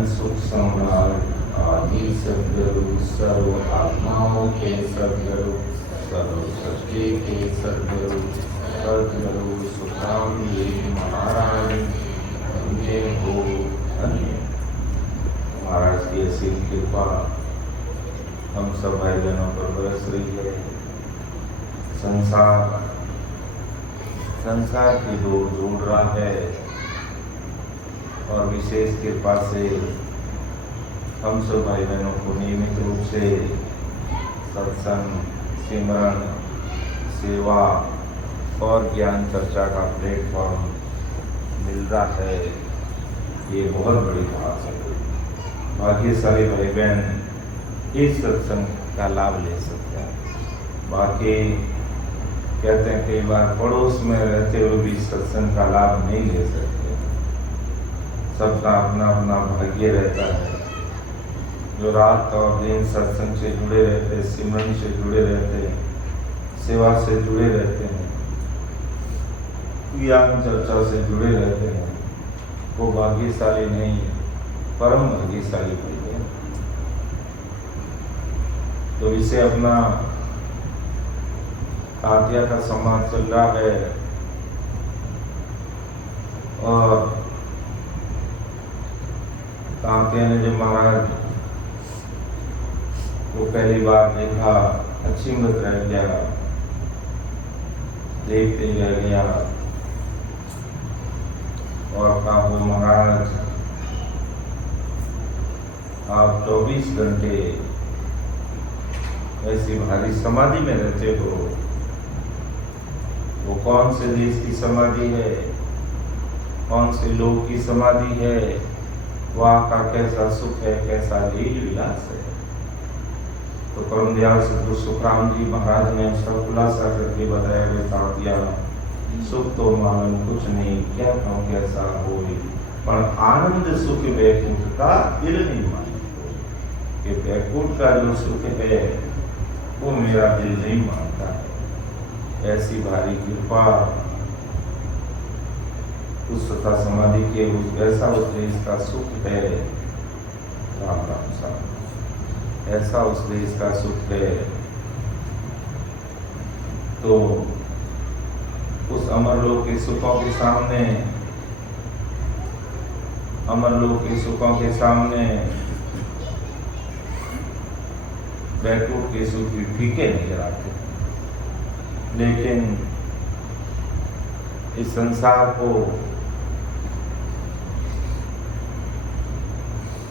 अनंत सुख सम्राट आदि सदगुरु सर्व आत्माओं के सदगुरु सर्व सृष्टि के सदगुरु सदगुरु सुखराम जी महाराज उनके हो धन्य। महाराज की असीम कृपा हम सब भाई बहनों पर बरस रही है। संसार की डोर जोड़ रहा है और विशेष कृपा से हम सब भाई बहनों को नियमित रूप से सत्संग, सिमरन, सेवा और ज्ञान चर्चा का प्लेटफॉर्म मिल रहा है। ये बहुत बड़ी बात है। भाग्यशाली भाई बहन इस सत्संग का लाभ ले सकते हैं। बाकी कहते हैं कई बार पड़ोस में रहते हुए भी सत्संग का लाभ नहीं ले सकते। सबका अपना अपना भाग्य रहता है। जो रात और दिन सत्संग से जुड़े रहते हैं, सिमरन से जुड़े रहते हैं, सेवा से जुड़े रहते हैं, ज्ञान चर्चा से जुड़े रहते हैं, वो भाग्यशाली नहीं, परम भाग्यशाली होते हैं। तो इसे अपना तात्या का समाज चल रहा है और तात्या ने जब महाराज को पहली बार देखा, अचंभित रह गया, देखते ही रह गया और कहा वो महाराज आप 24 घंटे ऐसी भारी समाधि में रहते हो। वो कौन से देश की समाधि है, कौन से लोग की समाधि है, वहाँ का कैसा सुख है, कैसा लील विलास है। तो परम दयाल सद्गुरु सुखराम जी महाराज ने सब खुलासा करके बताया वे तात्या सुख तो मालूम कुछ नहीं, क्या कहूँ कैसा हो, पर आनंद सुख वैकुंठ का दिल नहीं मानता कि वैकुंठ का जो सुख है वो मेरा दिल नहीं मानता है। ऐसी भारी कृपा उस सत्ता समाधि के उस ऐसा उस देश का सुख है। राम राम साहब, ऐसा उस देश का सुख है। तो उस अमरलोक के सुखों के सामने, अमरलोक के सुखों के सामने वैकुंठ के सुख भी फीके नजर आते। लेकिन इस संसार को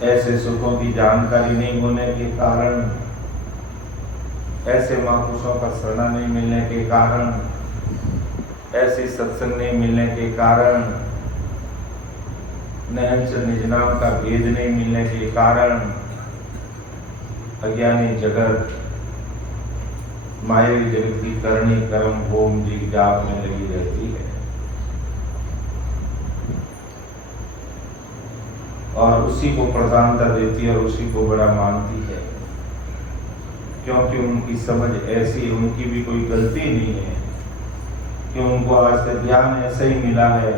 ऐसे सुखों की जानकारी नहीं होने के कारण, ऐसे महापुरुषों का शरणा नहीं मिलने के कारण, ऐसे सत्संग नहीं मिलने के कारण, निज नाम का भेद नहीं मिलने के कारण अज्ञानी जगत मायावी जगत की करनी कर्म होम जी जाप में लगी रहती है और उसी को प्रधानता देती है और उसी को बड़ा मानती है, क्योंकि उनकी समझ ऐसी, उनकी भी कोई गलती नहीं है कि उनको आज तक ज्ञान ऐसा ही मिला है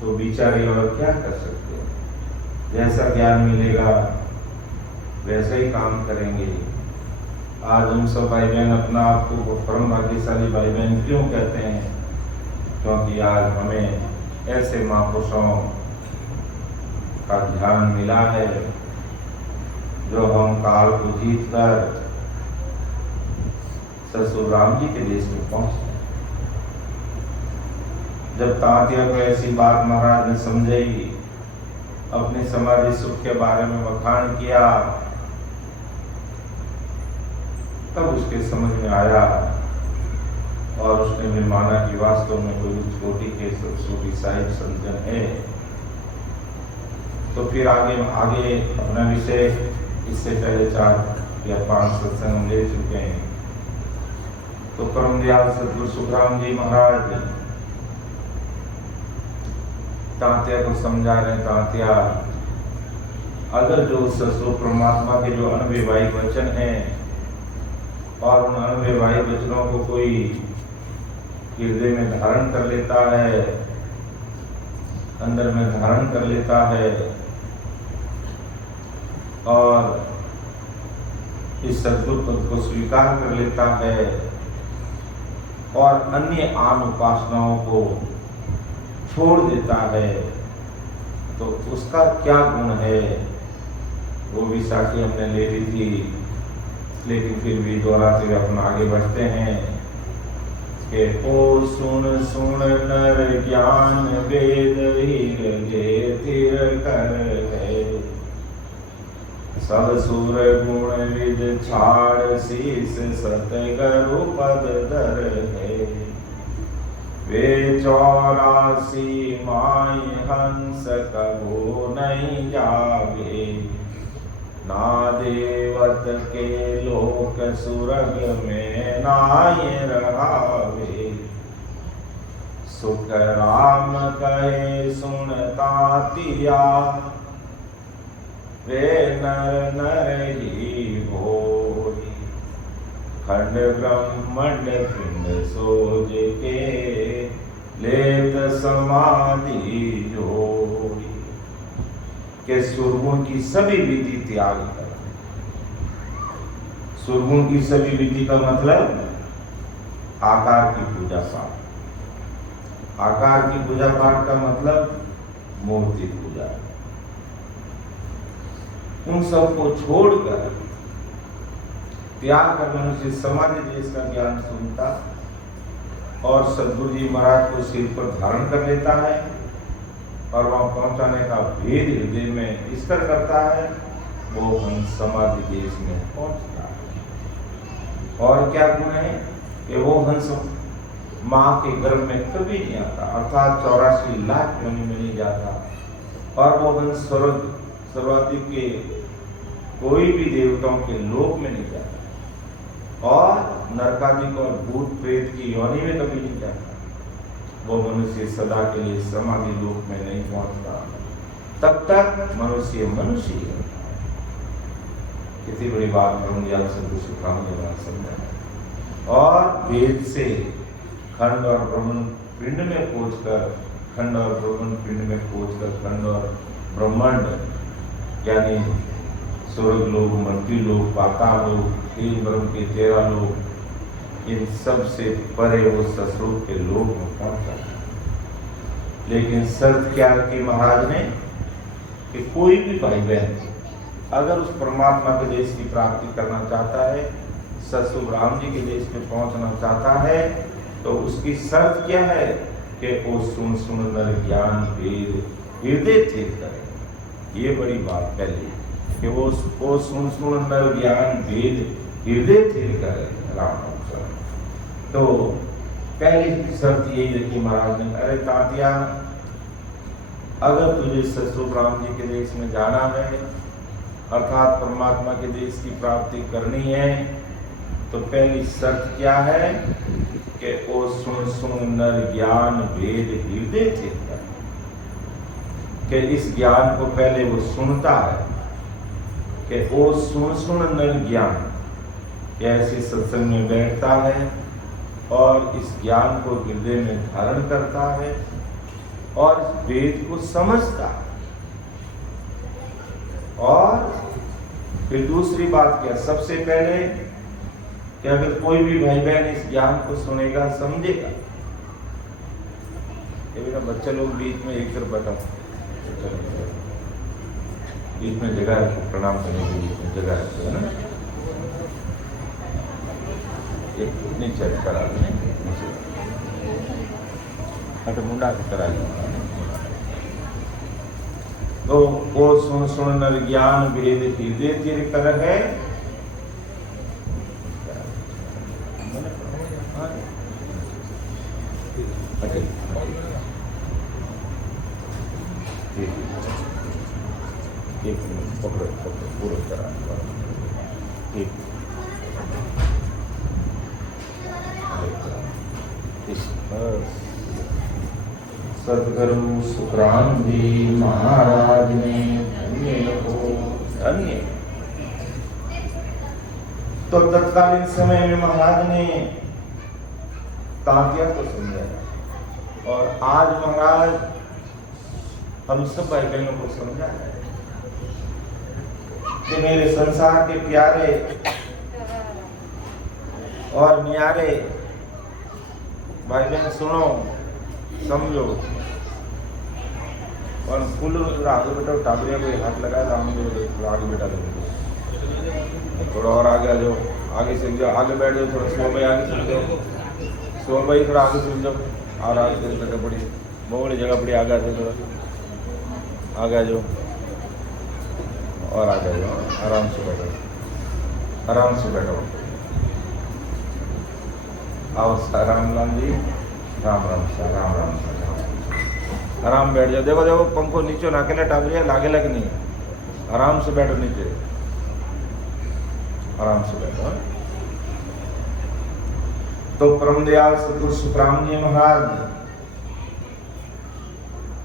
तो बेचारे और क्या कर सकते हैं। जैसा ज्ञान मिलेगा वैसे ही काम करेंगे। आज हम सब भाई बहन अपना आप को परम भाग्यशाली भाई बहन क्यों कहते हैं? क्योंकि आज हमें ऐसे महापुरुषों का ध्यान मिला है जो हम काल को जीत कर ससुर राम जी के देश में पहुंचे। जब तात्या को ऐसी बात महाराज ने समझाई, अपने समाधि सुख के बारे में बखान किया, तब उसके समझ में आया और उसने भी माना कि वास्तव में कोई छोटी के छोटी साहिब संजन है। तो फिर आगे अपना विषय इससे पहले 4 या 5 सत्संग ले चुके हैं। तो परम दयाल सद्गुरु सुखराम जी महाराज तात्या को समझा रहे, तात्या अगर जो ससुर परमात्मा के जो अनविवाहित वचन हैं और उन अनविवाहित वचनों को कोई हृदय में धारण कर लेता है, अंदर में धारण कर लेता है, और इस सद्गुरु पद को स्वीकार कर लेता है और अन्य आन उपासनाओं को छोड़ देता है, तो उसका क्या गुण है वो भी साखी हमने ले ली थी, लेकिन फिर भी दोहराते हुए अपना आगे बढ़ते हैं कि ओ सुन सुन नर ज्ञान वेद हीरगे तिर कर है, सब सुर गुण विद छाड़ शीस सतगरु पद दर है, वे 84 माय हंस कबो नहीं जावे, ना देवत के लोक सुरग में नाय रहावे, सुख राम कहे सुनता तिया, वे नर नर ही होई, खंड ब्रह्मंड पिंड सोज के लेत समाधि जोड़ी, के सुरगुण की सभी विधि त्याग कर। सुरगुण की सभी विधि का मतलब आकार की पूजा पाठ। आकार की पूजा पाठ का मतलब मूर्ति पूजा। उन सबको छोड़कर त्याग कर मनुष्य समाधि देश का ज्ञान सुनता और सद्गुरु जी महाराज को सिर पर धारण कर लेता है और वहां पहुंचाने का भेद हृदय में स्तर करता है, वो हम समाधि देश में पहुंचता है। और क्या गुण है कि वो हंस माँ के गर्भ में कभी नहीं आता, अर्थात 84 लाख योनि में नहीं जाता, और वो हंस सर्वाधिक के कोई भी देवताओं के लोक में नहीं जाता, और नरकादिक और भूत प्रेत की योनि में कभी नहीं जाता। वो मनुष्य सदा के लिए समाधि लोक में नहीं पहुंचता, तब तक मनुष्य मनुष्य ही है। कितनी बड़ी बात ब्रह्मज्ञान सद्गुरु सुखराम ने समझा। और वेद से खंड और ब्रह्मण पिंड में पहुंचकर, खंड और ब्रह्मण पिंड में पहुंचकर खंड और ब्रह्मांड यानी स्वर्ग लोक, मृत्यु लोक, पाताल लोक, तीन ब्रह्म के 13 लोक, इन सब से परे वो ससुर के लोक में पहुंचा। लेकिन शर्त क्या की महाराज ने कि कोई भी भाई बहन अगर उस परमात्मा के देश की प्राप्ति करना चाहता है, ससुर राम जी के देश में पहुंचना चाहता है, तो उसकी शर्त क्या है कि वो सुन सुन नर ज्ञान वेद हृदय स्थिर करे। ये बड़ी बात पहली कि वो सुन सुन नर ज्ञान वेद हृदय स्थिर करे राम। तो पहली शर्त यही रखी महाराज ने, अरे तातिया अगर तुझे ससुर राम जी के देश में जाना है, अर्थात परमात्मा के देश की प्राप्ति करनी है, तो पहली शर्त क्या है कि ओ सुन सुन नर ज्ञान वेद हृदय स्थिर करे। कि इस ज्ञान को पहले वो सुनता है कि ओ सुन सुन नर ज्ञान, ऐसे सत्संग में बैठता है और इस ज्ञान को हृदय में धारण करता है और वेद को समझता है। और फिर दूसरी बात क्या, सबसे पहले कि अगर कोई भी भाई बहन इस ज्ञान को सुनेगा, समझेगा, ये मेरा बच्चा लोग बीच में एक तरफ बैठा, बीच में जगह है, प्रणाम करने के बीच में जगह है ना, एक नीचे करा नीचे मुंडा करा। तो वो सुन सुन नर ज्ञान वेद हृदय स्थिर कर है। पकड़ो पूरा करा ठीक। सद्गुरु सुखराम जी महाराज ने धन्य। तो तत्कालीन समय में महाराज ने तांतिया को समझाया और आज महाराज हम सब भाई बहनों को समझा है कि मेरे संसार के प्यारे और न्यारे भाई बहन सुनो, समझो। और फुल आगे बेटा, टाबरिया को हाथ लगाया था, हम आगे बेटा दो, थोड़ा और आगे आ जाओ, आगे से जाओ, आगे बैठ जाओ, थोड़ा सो भाई आगे चल जाओ, सो भाई थोड़ा आगे चल जाओ, और आगे चल जगह पड़ी, बहुत बड़ी जगह पड़ी, आगे आ जाओ, थोड़ा आगे आ जाओ, और आ जाओ, आराम से बैठो, आराम से बैठो। आओ राम राम जी, राम राम सा, राम राम सा, आराम बैठ जाओ। देखो देखो पंखो नीचे ना अकेला टाबरिया लागे लग नहीं, आराम से बैठो नीचे, आराम से बैठो। तो परम दयाल सतगुरु सुखराम जी महाराज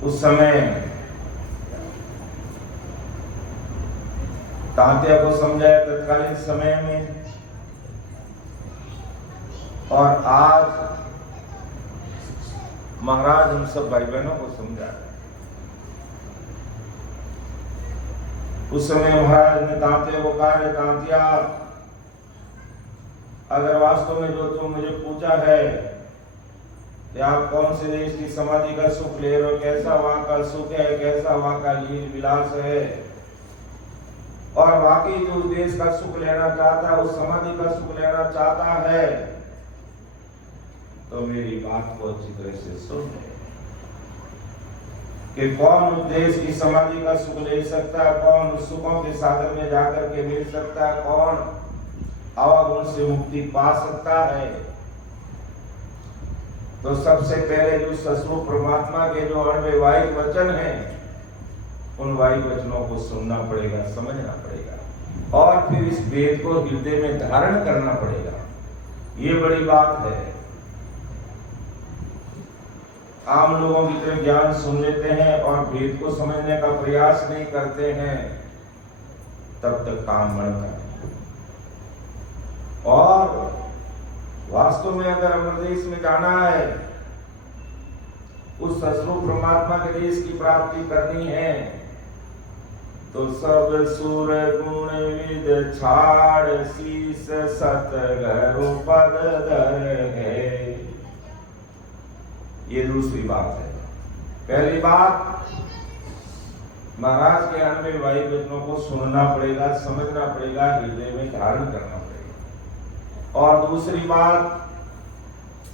उस समय तांत्या को समझाया तत्कालीन समय में, और आज महाराज हम सब भाई बहनों को समझा रहे। उस समय महाराज ने तांत्या को कहा, तांत्या अगर वास्तव में जो तुम मुझे पूछा है कि आप कौन से देश की समाधि का सुख ले रहे हो, कैसा वहां का सुख है, कैसा वहां का लील विलास है, और वाकई जो उस देश का सुख लेना चाहता है, उस समाधि का सुख लेना चाहता है, तो मेरी बात को अच्छी तरह से सुन कि कौन उस देश की समाधि का सुख ले सकता है, कौन उस सुखों के सागर में जाकर के मिल सकता है, कौन अवगुण से मुक्ति पा सकता है। तो सबसे पहले जो सस्वरूप परमात्मा के जो अणव्यवहारिक वचन हैं, उन वायु वचनों को सुनना पड़ेगा, समझना पड़ेगा, और फिर इस वेद को हृदय में धारण करना पड़ेगा। ये बड़ी बात है। आम लोगों की तरह ज्ञान सुन लेते हैं और वेद को समझने का प्रयास नहीं करते हैं, तब तक काम बनता है। और वास्तव में अगर अमर देश में जाना है, उस सस्वरूप परमात्मा के देश की प्राप्ति करनी है, तो सब सुर गुण विद छाड़ शीस सतगुरु पद धर है। ये दूसरी बात है। पहली बात, महाराज के अनमेय वायु वचनों को सुनना पड़ेगा, समझना पड़ेगा, हृदय में धारण करना पड़ेगा। और दूसरी बात,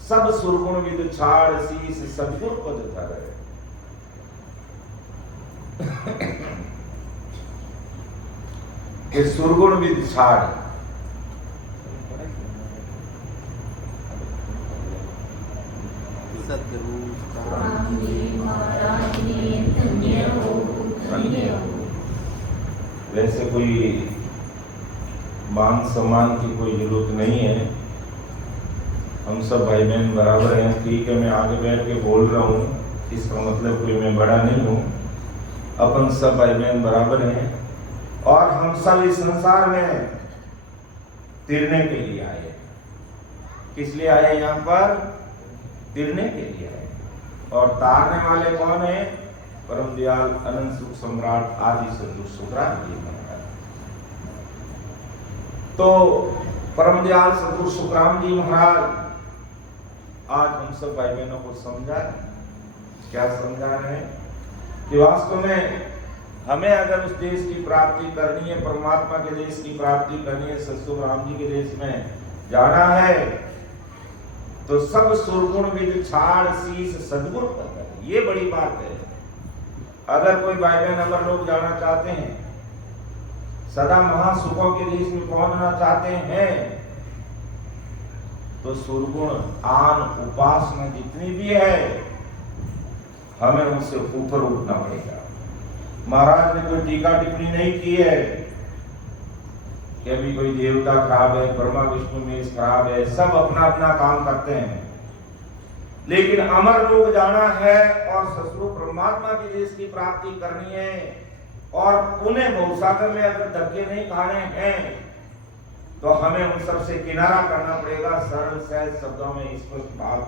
सब सुरगुण विद छाड़ शीस सतगुरु पद धर है। कि सुरगुण विद छाड़, वैसे कोई मान सम्मान की कोई जरूरत नहीं है, हम सब भाई बहन बराबर हैं। ठीक है, मैं आगे बैठ के बोल रहा हूँ, इसका मतलब कोई मैं बड़ा नहीं हूँ, अपन सब भाई बहन बराबर हैं, और हम सब इस संसार में तिरने के लिए आए। किस लिए आए? यहाँ पर तिरने के लिए आए। और तारने वाले कौन है? परम दयाल अनंत सुख सम्राट आदि सद्गुरु सुखराम जी महाराज। तो परम दयाल सद्गुरु सुखराम जी महाराज आज हम सब भाई बहनों को समझा, क्या समझा रहे हैं कि वास्तव में हमें अगर उस देश की प्राप्ति करनी है, परमात्मा के देश की प्राप्ति करनी है, सतगुरु राम जी के देश में जाना है, तो सब सुरगुण विद छाड़ शीस सद्गुरु पद है। ये बड़ी बात है। अगर कोई भाई बहन अमर लोग जाना चाहते हैं, सदा महासुखों के देश में पहुंचना चाहते हैं, तो सुरगुण आन उपासना जितनी भी है, हमें उनसे ऊपर उठना पड़ेगा। महाराज ने कोई टीका टिप्पणी नहीं की है कि अभी कोई देवता खराब है, ब्रह्मा विष्णु में खराब है, सब अपना अपना काम करते हैं। लेकिन अमर लोग जाना है और सतगुरु परमात्मा के देश की प्राप्ति करनी है, और पुण्य भवसागर में अगर धक्के नहीं खाने हैं, तो हमें उन सब से किनारा करना पड़ेगा। सरल सहज शब्दों में स्पष्ट बात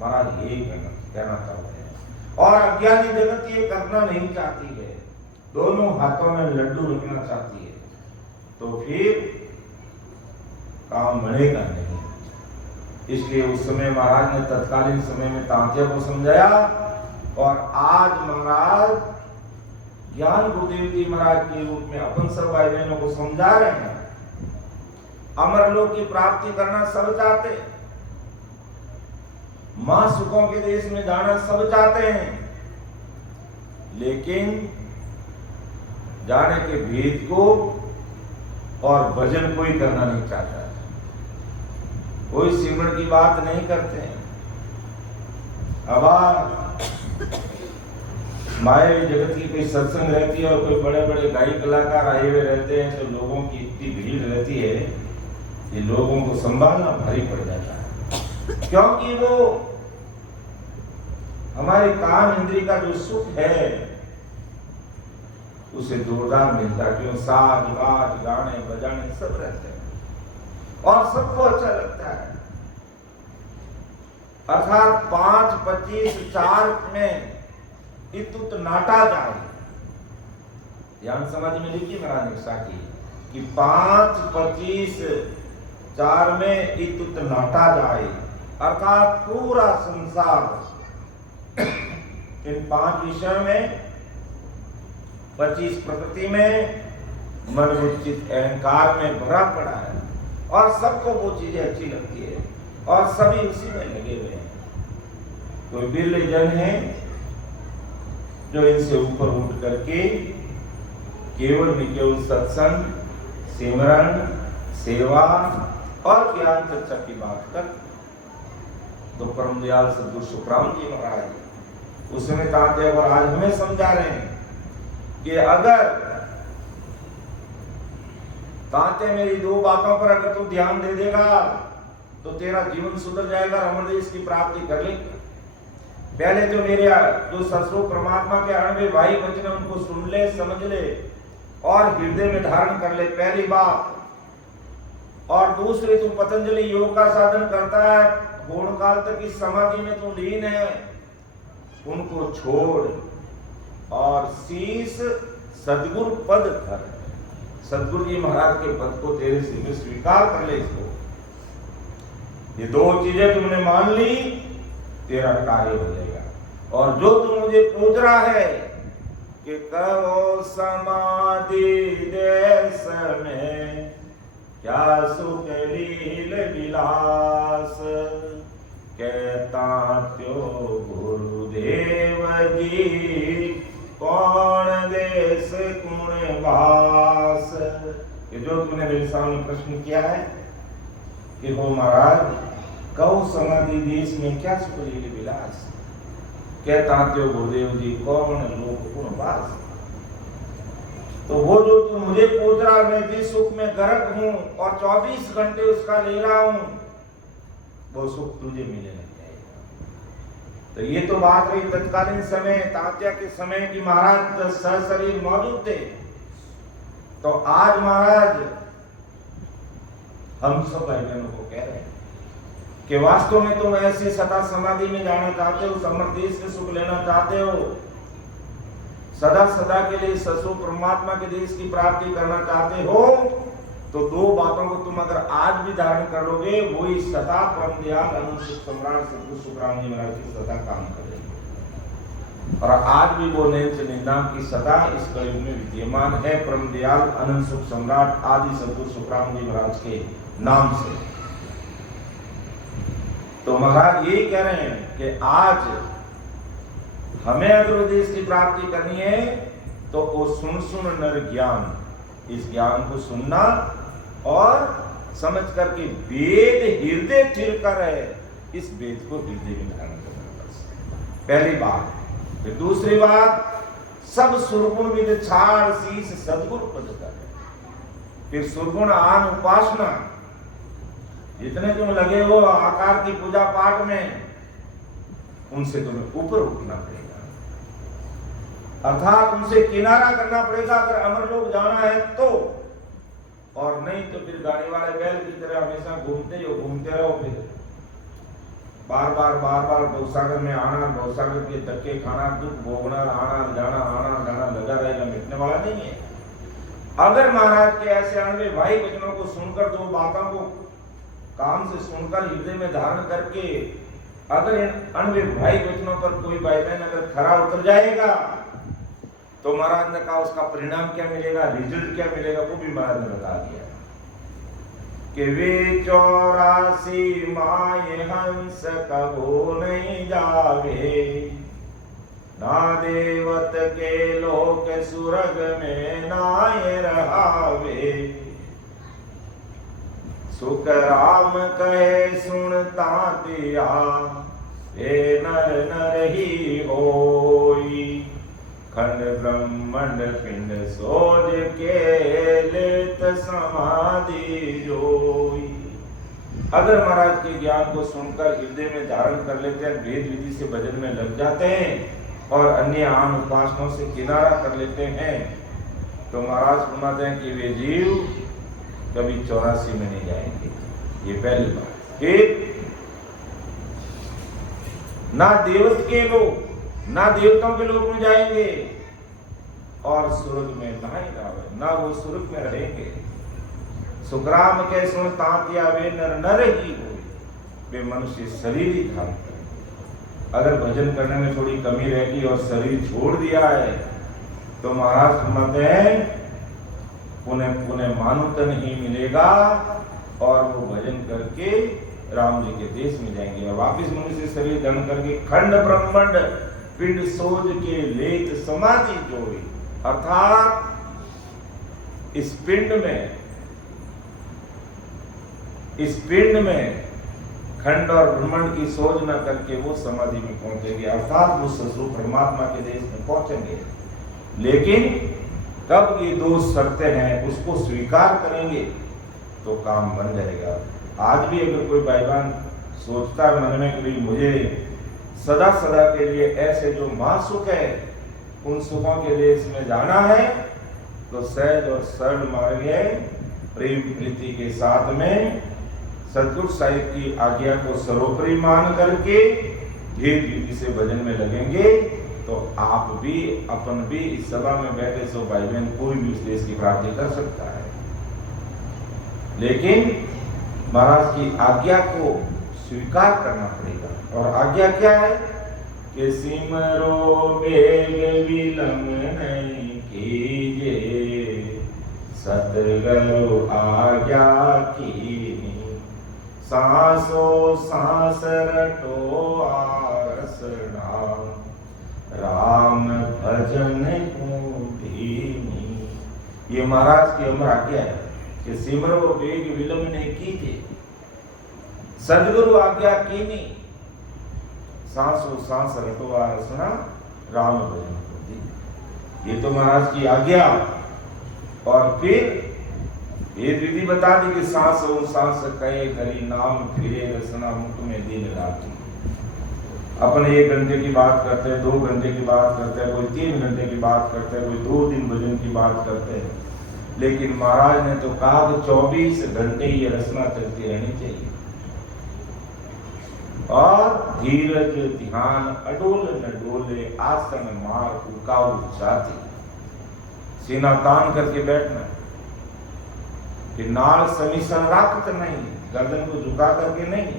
महाराज यही कहना चाहते हैं। और अज्ञानी जगत ये करना नहीं चाहती है, दोनों हाथों में लड्डू रखना चाहती है। तो फिर काम बढ़ेगा नहीं। इसलिए उस समय महाराज ने तत्कालीन समय में तांत्या को समझाया, और आज महाराज ज्ञान गुरुदेव जी महाराज के रूप में अपन सब भाई बहनों को समझा रहे हैं। अमरलोक की प्राप्ति करना सब चाहते हैं, मां सुखों के देश में जाना सब चाहते हैं, लेकिन जाने के भेद को और भजन कोई करना नहीं चाहता, कोई सिमरन की बात नहीं करते हैं। अब मायावी जगत की कोई सत्संग रहती है और कोई बड़े बड़े गायक कलाकार आए हुए रहते हैं, तो लोगों की इतनी भीड़ रहती है, ये लोगों को संभालना भारी पड़ जाता है, क्योंकि वो हमारे कान इंद्री का जो सुख है उसे जोरदार मिलता है। क्यों? साज बाज गाने बजाने सब रहते हैं और सबको अच्छा लगता है। अर्थात 5, 25, 4 में इतुत नाटा जाए। ध्यान समाधि में लिखी महाराज ने साकी कि 5, 25, 4 में इतुत नाटा जाए, अर्थात पूरा संसार इन 5 विषयों में, 25 प्रकृति में, मन बुद्धि अहंकार में भरा पड़ा है, और सबको वो चीजें अच्छी लगती है और सभी उसी में लगे हुए हैं। कोई बिरले जन है जो इनसे ऊपर उठ करके केवल केवल सत्संग, सिमरन, सेवा और ज्ञान चर्चा की बात कर। तो परम दयाल सद्गुरु सुखराम जी महाराज उस समय तात्या और आज हमें समझा रहे हैं कि अगर तात्या मेरी 2 बातों पर अगर तू ध्यान दे देगा तो तेरा जीवन सुधर जाएगा, अमरदेश की प्राप्ति कर लेगा। पहले तो मेरे जो सस्वरूप परमात्मा के अणवे भाई वचन उनको सुन ले, समझ ले और हृदय में धारण कर ले, पहली बात। और दूसरी, तू पतंजलि योग का साधन करता है, पूर्ण काल तक इस समाधि में तू लीन है, उनको छोड़ और शीश सदगुरु पद कर। सदगुरु जी महाराज के पद को तेरे सिर में स्वीकार कर ले। इसको ये 2 चीजें तुमने मान ली, तेरा कार्य हो जाएगा। और जो तू मुझे पूछ रहा है कि करो समाधि देश में क्या सुख लील विलास, कहता त्यो गुरुदेव जी कौन देश कौन वास। ये जो तुमने मेरे सामने प्रश्न किया है कि हो महाराज कौ समाधि देश में क्या सुख लील विलास, कहता त्यो गुरुदेव जी कौन लोक कौन वास। तो वो जो तू मुझे पूछ रहा, मैं जिस सुख में गर्क हूं और 24 घंटे उसका ले रहा हूं, वो सुख तुझे मिले नहीं जाएगा। तो ये तो बात रही तत्कालीन समय, तात्या के समय की महाराज सशरीर मौजूद थे। तो आज महाराज हम सब भाई बहनों को कह रहे हैं कि वास्तव में तुम ऐसी सदा समाधि में जाना चाहते हो, समर्देश से सुख लेना चाहते हो, सदा सदा के लिए ससुर परमात्मा के देश की प्राप्ति करना चाहते हो, तो 2 बातों को तुम अगर आज भी धारण कर लोगे, वही सदा परम दयाल अनंत सुख सम्राट सद्गुरु सुखराम जी महाराज की सदा काम करेगी। और आज भी वो निंदा की सदा इस कलयुग में विद्यमान है, परम दयाल अनंत सुख सम्राट आदि सद्गुरु सुखराम जी महाराज के नाम से। तो महाराज यही कह रहे हैं कि आज हमें अगर देश की प्राप्ति करनी है तो वो सुन नर ज्ञान, इस ज्ञान को सुनना और समझ करके वेद हृदय थिर कर है, इस वेद को हृदय में धारण करना। बस पहली बात। फिर दूसरी बात, सब सुरगुण विद छाड़ शीश सदगुरु पद कर। फिर सुरगुण आन उपासना, जितने तुम लगे हो आकार की पूजा पाठ में, उनसे तुम्हें ऊपर उठना पड़ेगा, अर्थात उनसे किनारा करना पड़ेगा अगर अमरलोक जाना है तो। और नहीं तो फिर गाड़ी वाले बैल की तरह हमेशा घूमते रहो, फिर बार बार गौसागर में आना, गौसागर के धक्के खाना, दुख भोगना, आना जाना लगा रहेगा, मिटने वाला नहीं है। अगर महाराज के ऐसे अणवे भाई वचनों को सुनकर, दो बातों को काम से सुनकर हृदय में धारण करके, अगर इन अणवे भाई वचनों पर कोई भाई बहन अगर खरा उतर जाएगा तो महाराज ने कहा उसका परिणाम क्या मिलेगा, रिजल्ट क्या मिलेगा, वो भी महाराज ने बता दिया कि वे 84 माये हंस कबो नहीं जावे, ना देवत के लोक सुरग में नाय रहावे। सुख राम कहे सुनता दिया, हे नर नर ही होई, खंड ब्रह्मंड पिंड सोज के लेत समाधि जोई। अगर महाराज के ज्ञान को सुनकर हृदय में धारण कर लेते हैं, वेद विधि से भजन में लग जाते हैं और अन्य आन उपासनाओं से किनारा कर लेते हैं, तो महाराज फरमाते हैं कि वे जीव कभी 84 में नहीं जाएंगे। ये पहली बात। फिर ना देवत के लोग, ना देवताओं के लोग में जाएंगे और स्वर्ग में ना वो स्वर्ग में रहेंगे। सुखराम के सुन तांतिया वे नर नर ही हो, वे मनुष्य शरीर ही धारण करें। अगर भजन करने में थोड़ी कमी रहेगी और शरीर छोड़ दिया है तो महाराज फरमाते हैं पुनः पुनः मानुतन ही मिलेगा और वो भजन करके राम जी के देश में जाएंगे और वापिस मनुष्य शरीर धारण करके खंड ब्रह्मांड पिंड सोज के लेत समाधि जोई, अर्थात इस पिंड में खंड और ब्रह्मांड की सोच न करके वो समाधि में पहुंचेंगे, अर्थात वो स्वरूप परमात्मा के देश में पहुंचेंगे। लेकिन तब ये दो शर्तें हैं, उसको स्वीकार करेंगे तो काम बन जाएगा। आज भी अगर कोई भाईवान सोचता है मन में कि मुझे सदा सदा के लिए ऐसे जो महासुख है उन सुखों के देश में जाना है, तो सहज और सरल मार्ग है, प्रेम प्रीति के साथ में सतगुरु साहिब की आज्ञा को सर्वोपरि मान करके भेद विधि से भजन में लगेंगे तो आप भी अपन भी इस सभा में बैठे सो भाई बहन कोई भी उस देश की प्राप्ति कर सकता है। लेकिन महाराज की आज्ञा को स्वीकार करना पड़ेगा। और आज्ञा क्या है कि सिमरो बेग विलंब नहीं कीजे, सतगुरु आज्ञा कीनी, सांसो सांस रटो आरस नाम, राम भजन को धीमी। ये महाराज की अमर आज्ञा है कि सिमरो बेग विलंब नहीं कीजिए, सदगुरु आज्ञा कीनी, सांसो सांस रटो आरसना, राम भजन को धी। ये तो महाराज की आज्ञा। और फिर ये विधि बता दी कि सांस हो सांस कहे करी नाम फिरे रसना मुख में दिल राखी। अपन 1 घंटे की बात करते हैं, 2 घंटे की बात करते हैं, कोई 3 घंटे की बात करते हैं, कोई 2 दिन भजन की बात करते हैं, लेकिन महाराज ने तो कहा कि 24 घंटे ये रचना चलती रहनी चाहिए। और धीरज ध्यान अडोल न डोले, आसन मार उकाऊ जाति, सीना तान करके बैठना, कि नाल समीसन राखत नहीं, गर्दन को झुका करके नहीं,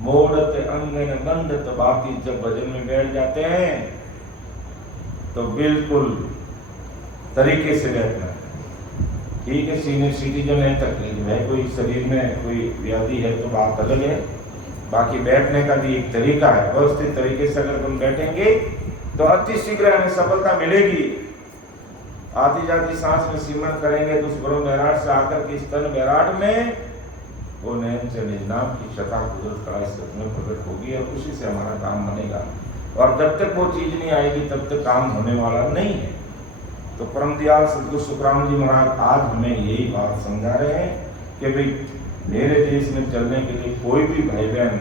मोड़त अंगन बंदत बाकी। जब भजन में बैठ जाते हैं तो बिल्कुल तरीके से बैठना। ठीक है, सीनियर सिटीजन है, तकलीफ है, कोई शरीर में कोई व्याधि है तो बात अलग है, बाकी बैठने का भी एक तरीका है। व्यवस्थित तरीके से अगर तुम बैठेंगे तो अति शीघ्र हमें सफलता मिलेगी। आती जाती सांस में सिमरण करेंगे तो उस ब्रह्म बैराट से आकर के स्तन बैराट में वो नयन से निजनाम की शता कुदरत का इस में प्रकट होगी और उसी से हमारा काम बनेगा। और जब तक वो चीज नहीं आएगी तब तक काम होने वाला नहीं है। तो परम दयाल सदगुरु सुखराम जी महाराज आज हमें यही बात समझा रहे हैं कि भाई मेरे देश में चलने के लिए कोई भी भाई बहन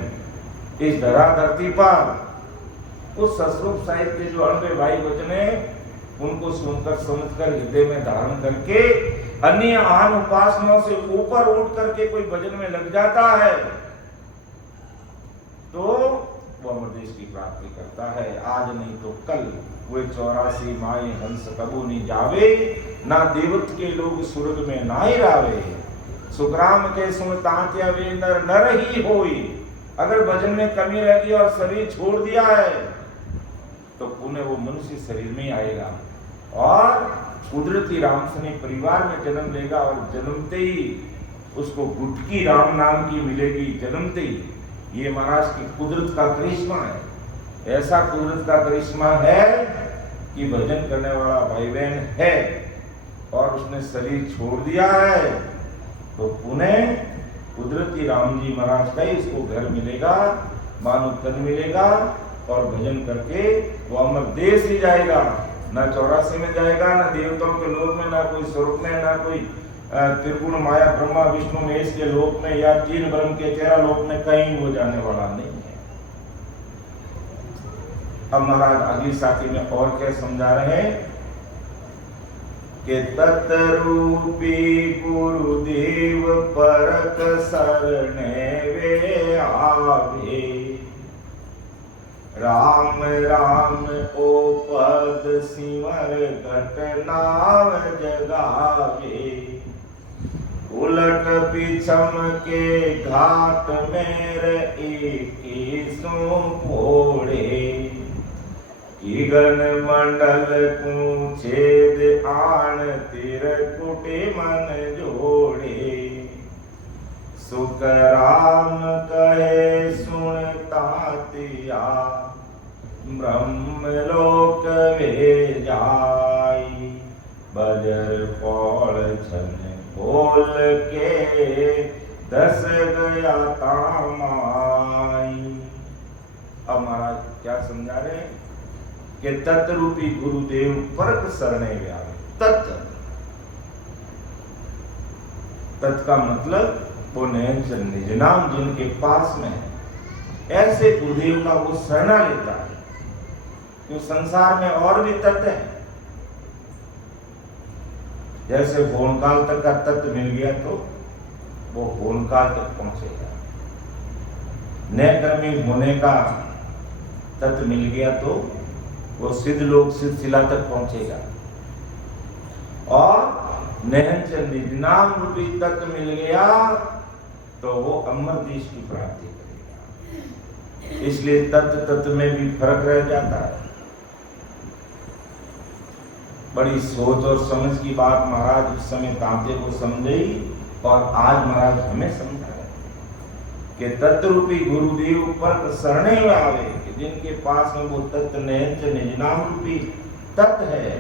इस धरा धरती पर उस सतरूप साहिब के जो अणवे भाई वचन है उनको सुनकर समझकर हृदय में धारण करके अन्य आन उपासनाओं से ऊपर उठ करके कोई भजन में लग जाता है तो वो अमर देश की प्राप्ति करता है। आज नहीं तो कल वे 84 माए हंस कबू नहीं जावे, ना देवत के लोग स्वर्ग में नाई रावे। सुखराम के सुन तांत्या वे नर नर ही होई। अगर भजन में कमी रह गई और शरीर छोड़ दिया है तो पुनः वो मनुष्य शरीर में आएगा और कुदरती रामसनी परिवार में जन्म लेगा और जन्मते ही उसको गुटकी राम नाम की मिलेगी। जन्मते ही ये महाराज की कुदरत का करिश्मा है। ऐसा कुदरत का करिश्मा है कि भजन करने वाला भाई बहन है और उसने शरीर छोड़ दिया है तो पुनः कुदरती राम जी महाराज का ही उसको घर मिलेगा, मानव तन मिलेगा और भजन करके वो अमर देश ही जाएगा। ना 84 में जाएगा, ना देवताओं के लोक में, ना कोई स्वर्ग में, ना कोई त्रिगुण माया ब्रह्मा विष्णु महेश के लोक में या तीन ब्रह्म के 13 लोक में, कहीं वो जाने वाला नहीं है। अब महाराज अगली साथी में और क्या समझा रहे हैं कि तत्रूपी गुरुदेव परक सरणे वे आवे। राम राम ओ पद सिमर घटनाव जगावे। उलट पिछम के घाट मेरे एक सो फोड़े। गण मंडल को छेद आन तिर कुटे मन जोड़े। सुख राम कहे सुनता तिया ब्रह्म लोक वे जाई। बजर पौड़ छन बोल के दस गया तामाई। अब महाराज क्या समझा रहे हैं कि तत् रूपी गुरुदेव परक शरणे व्यावे। तत् तत् का मतलब वो निज नाम जिनके पास में है, ऐसे गुरुदेव का वो शरणा लेता है। क्यों संसार में और भी तत्व है, जैसे होनकाल तक का तत्व मिल गया तो वो होनकाल तक पहुंचेगा। नैकर्मी होने का तत्व मिल गया तो वो सिद्ध लोग सिद्ध शिला तक पहुंचेगा। और नहंच निज नाम रूपी तत्व मिल गया तो वो अमर देश की प्राप्ति करेगा। इसलिए तत्व में भी फर्क रह जाता है। बड़ी सोच और समझ की बात महाराज उस समय तांते को समझाई और आज महाराज हमें समझा रहे कि तत्व रूपी गुरुदेव पर शरणे में आवे, कि जिनके पास में वो तत्व निज नाम रूपी तत्व है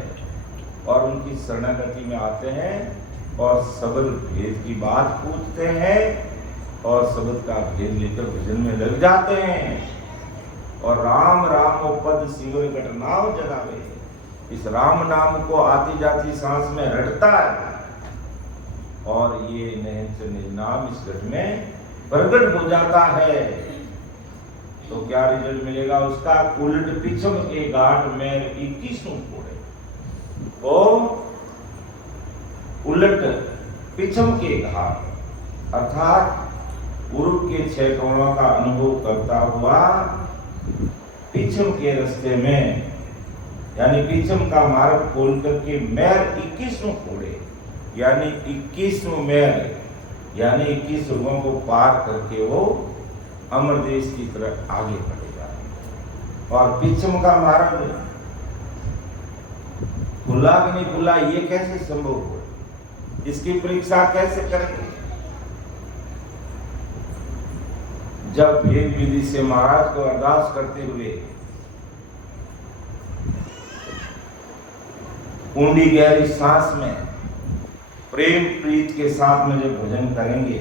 और उनकी शरणागति में आते हैं और शब्द भेद की बात पूछते हैं और शब्द का भेद लेकर भजन में लग जाते हैं। और राम राम पद सिमर घटनाव जगावे। इस राम नाम को आती जाती सांस में रटता है और ये निज नाम इस घट में प्रकट हो जाता है तो क्या रिजल्ट मिलेगा उसका? उलट पिछम के घाट में 21 फोड़े। ओ उलट पिछम के घाट अर्थात पूर्व के 6 कोणों का अनुभव करता हुआ पिछम के रास्ते में, यानी पिछम का मार्ग खोल करके मैल 21 फोड़े, यानी 21 मैल यानी 21 युगों को पार करके वो अमर देश की तरफ आगे बढ़ेगा। और पिछम का मार्ग खुला कि नहीं खुला ये कैसे संभव हो, इसकी परीक्षा कैसे करेंगे? जब भेद विधि से महाराज को अरदास करते हुए ऊंडी गहरी सांस में प्रेम प्रीत के साथ में जब भजन करेंगे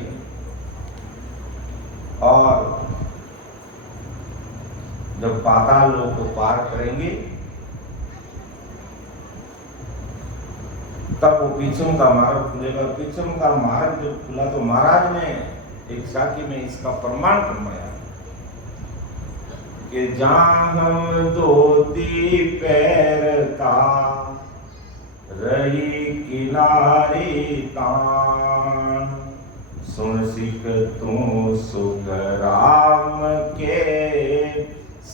और जब पाताल लोक को पार करेंगे तब वो पिछम का मार्ग खुलेगा। पिछम का मार्ग जब खुला तो महाराज ने एक साखी में इसका प्रमाण फरमाया कि जहां हम धोती पैरता रही किनारी तान। सुन सिख तू सुख राम के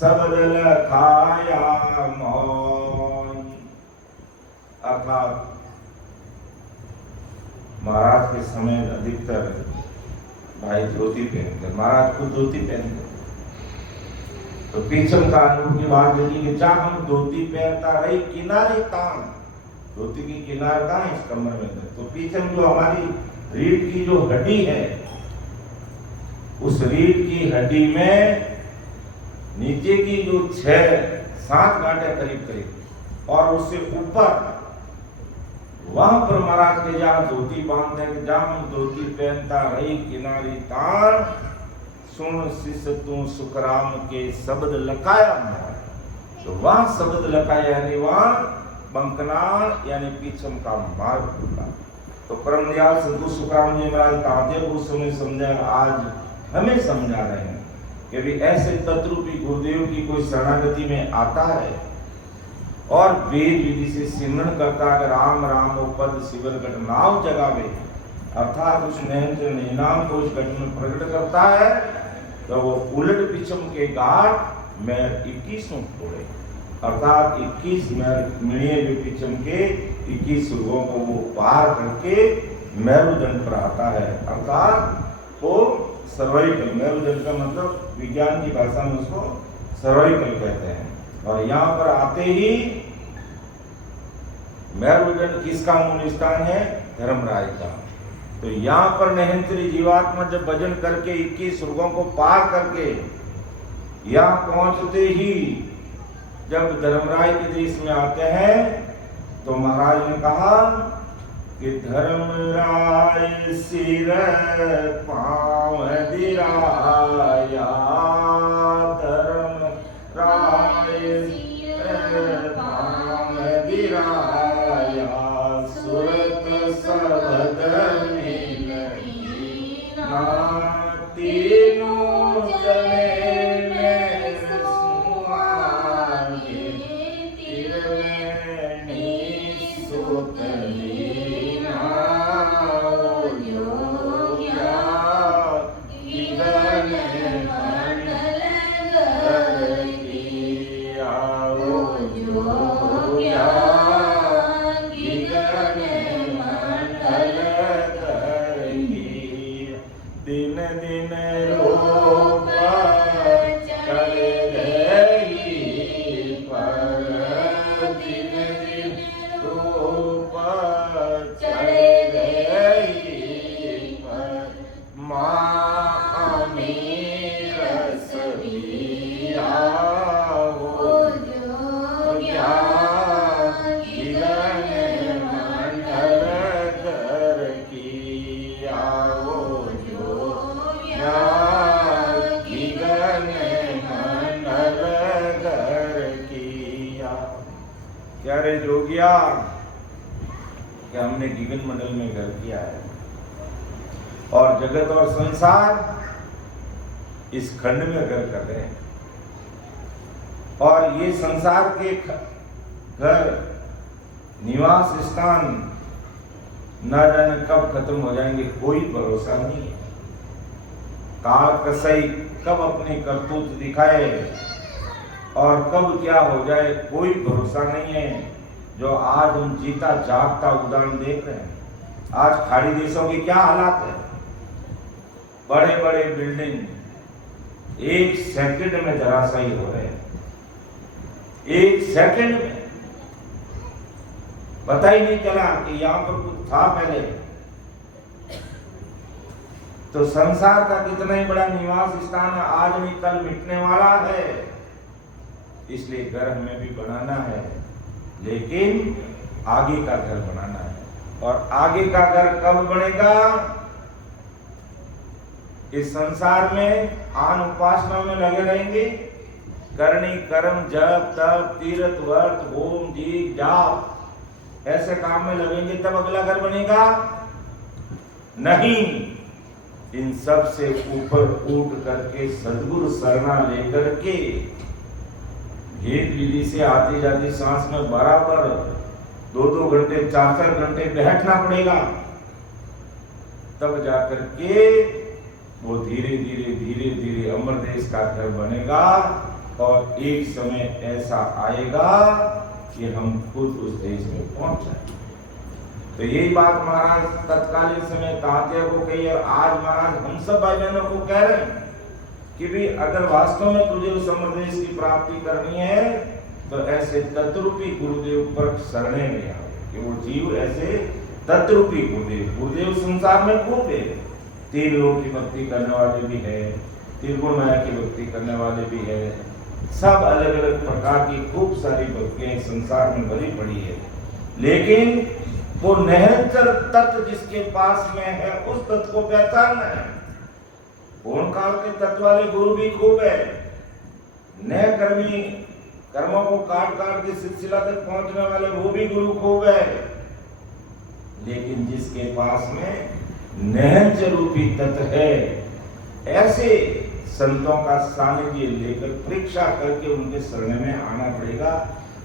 शब्द लखाया मौन। अर्थात महाराज के समय अधिकतर भाई धोती पहनते, महाराज खुद धोती पहनते। तो पीछम का अनुभव की बात देखिए कि जब हम धोती पहनता रही किनारे तान, धोती की किनार का इस कमर में दर्द। तो पीछम जो हमारी रीढ़ की जो हड्डी है, उस रीढ़ की हड्डी में नीचे की जो 6-7 गांठें करीब करीब, और उससे ऊपर वहां पर महाराज के जहां धोती बांधते हैं, जहां हम धोती पहनता रही किनारी तान, सुन शिष्य तू सुखराम के शब्द लकाया मार। तो वहां शब्द लकाया यानी वहां बंकनाल यानी पीछम का मार्ग खुला। तो परम दयाल सद्गुरु सुखराम जी महाराज ताते उस समय समझा, आज हमें समझा रहे हैं कि भी ऐसे तत्रूपी गुरुदेव की कोई शरणागति में आता है और वेद विधि से सिमरन करता है, राम राम ओ पद शिवर गढ़ नाव जगावे, अर्थात उस नियंत्रण नाम को उस घट में प्रकट करता है, तो वो उलट पिछम के घाट में 21 फोड़े, अर्थात 21 मिलिए जो पिछम के 21 सुरगों को वो पार करके मेरुदंड पर आता है। अर्थात वो सर्वाइकल, मेरुदंड का मतलब विज्ञान की भाषा में उसको सर्वाइकल कहते हैं। और यहाँ पर आते ही मेरुदंड किसका मूल स्थान है? धर्मराय का। तो यहाँ पर नहंतरी जीवात्मा जब भजन करके 21 स्वर्गों को पार करके यहाँ पहुंचते ही जब धर्मराय के देश में आते हैं, तो महाराज ने कहा कि धर्मराय सिर पाँव दिराया, धर्मराय सिर पाँव दिराया, सुरत सबद तीनों चले में सुहाने, त्रिवेणी सुतलीना योग्या, गिगन मंडल घर किया योग्या, गिगन मंडल घर किया, दिन दिन रूप चले गई पर, दिन दिन रूप चले गई पर, माँ रस दिया हो जोग्या, गिगन मंडल घर किया हो जोग्या, गिगन मंडल घर किया। क्या रे जोगिया, क्या हमने गिगन मंडल में घर किया है, और जगत और संसार इस खंड में घर कर रहे हैं, और ये संसार के घर निवास स्थान न जाने कब खत्म हो जाएंगे, कोई भरोसा नहीं है। काल कसई कब अपनी करतूत दिखाए और कब क्या हो जाए, कोई भरोसा नहीं है। जो आज हम जीता जागता उदाहरण देख रहे हैं, आज खाड़ी देशों की क्या हालात है, बड़े बड़े बिल्डिंग 1 सेकंड में धराशायी हो रहे हैं, 1 सेकंड में। पता ही नहीं चला कि यहाँ पर कुछ था पहले। तो संसार का कितना ही बड़ा निवास स्थान है, आज नहीं कल मिटने वाला है, इसलिए घर हमें भी बनाना है, लेकिन आगे का घर बनाना है। और आगे का घर कब बनेगा? इस संसार में आन उपासना में लगे रहेंगे, करनी कर्म जप तप तीर्थ व्रत होम दीप जाप ऐसे काम में लगेंगे, तब अगला घर बनेगा नहीं। इन सब से ऊपर उठ करके सद्गुरु शरणा लेकर के भेद विधि से आती जाती सांस में बराबर 2-2 घंटे 4-4 घंटे बैठना पड़ेगा, तब जाकर के वो धीरे धीरे धीरे धीरे अमर देश का घर बनेगा। और एक समय ऐसा आएगा कि हम खुद उस देश में पहुंच जाएंगे। तो यही बात महाराज तत्कालीन समय तात्या को कही और आज महाराज हम सब भाई बहनों को कह रहे हैं कि भी अगर वास्तव में तुझे उस अमर देश की प्राप्ति करनी है तो ऐसे तत्रूपी गुरुदेव पर शरणे में आओ कि वो जीव ऐसे तत्रूपी गुरुदेव संसार में खूब है। 3 लोग की भक्ति करने वाले भी है, त्रिगुण माया की भक्ति करने वाले भी है, सब अलग अलग प्रकार की खूब सारी भक्तियां संसार में भरी पड़ी है। लेकिन वो निरंतर तत्व जिसके पास में है उस तत्व को पहचानना है। पूर्ण काल के तत्व वाले गुरु भी खूब है, नए कर्मी कर्मों को काट काट के सिलसिला तक पहुंचने वाले वो भी गुरु खूब है। लेकिन जिसके पास में निरंतर रूपी तत्व है, ऐसे संतों का सानिध्य लेकर परीक्षा करके उनके शरण में आना पड़ेगा,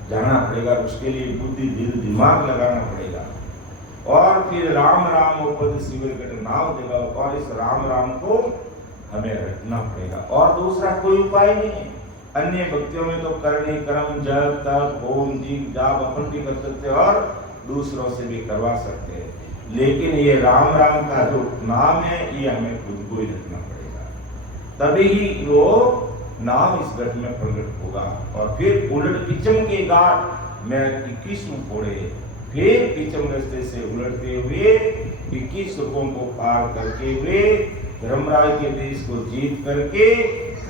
जाना पड़ेगा। उसके लिए बुद्धि दिल दिमाग लगाना पड़ेगा और फिर राम राम उपद शिविर नाव देगा और इस राम राम को हमें रखना पड़ेगा और दूसरा कोई उपाय नहीं है। अन्य भक्तियों में तो करनी कर्म जप तप होम दीप जाप अपन भी कर सकते हैं और दूसरों से भी करवा सकते हैं, लेकिन ये राम राम का जो नाम है ये हमें खुद को ही रखना पड़ेगा, तभी ही वो नाम इस घट में प्रकट होगा। और फिर उलट पिचम के घाट में 21 फोड़े, फिर पिचम रास्ते से उलटते हुए 21 रूपों को पार करके हुए धर्मराज के देश को जीत करके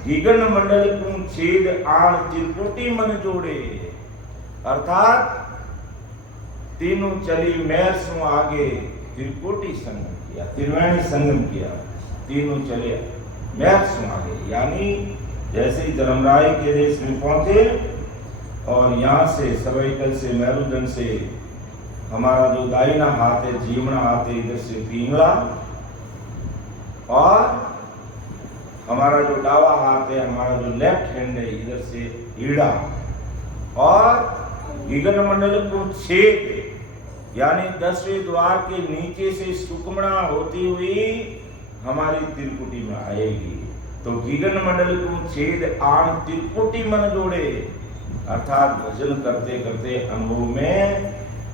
गगन मंडल को छेद आण त्रिपुटी मन जोड़े, अर्थात तीनों चली मैर सु आगे त्रिपुटी संगम किया, त्रिवेणी संगम किया, तीनों चले मैर सु आगे। यानी जैसे ही धर्मराय के देश में पहुंचे और यहाँ से सर्वाइकल से मेरुदंड से हमारा जो दाहिना हाथ है जीवना हाथ है इधर से पिंगला और हमारा जो दावा हाथ है हमारा जो लेफ्ट हैंड है इधर से ईड़ा और गगन मंडल को छेद यानी 10वें द्वार के नीचे से सुकमणा होती हुई हमारी त्रिपुटी में आएगी। तो गगन मंडल को छेद आण त्रिपुटी मन जोड़े, अर्थात भजन करते करते अनुभव में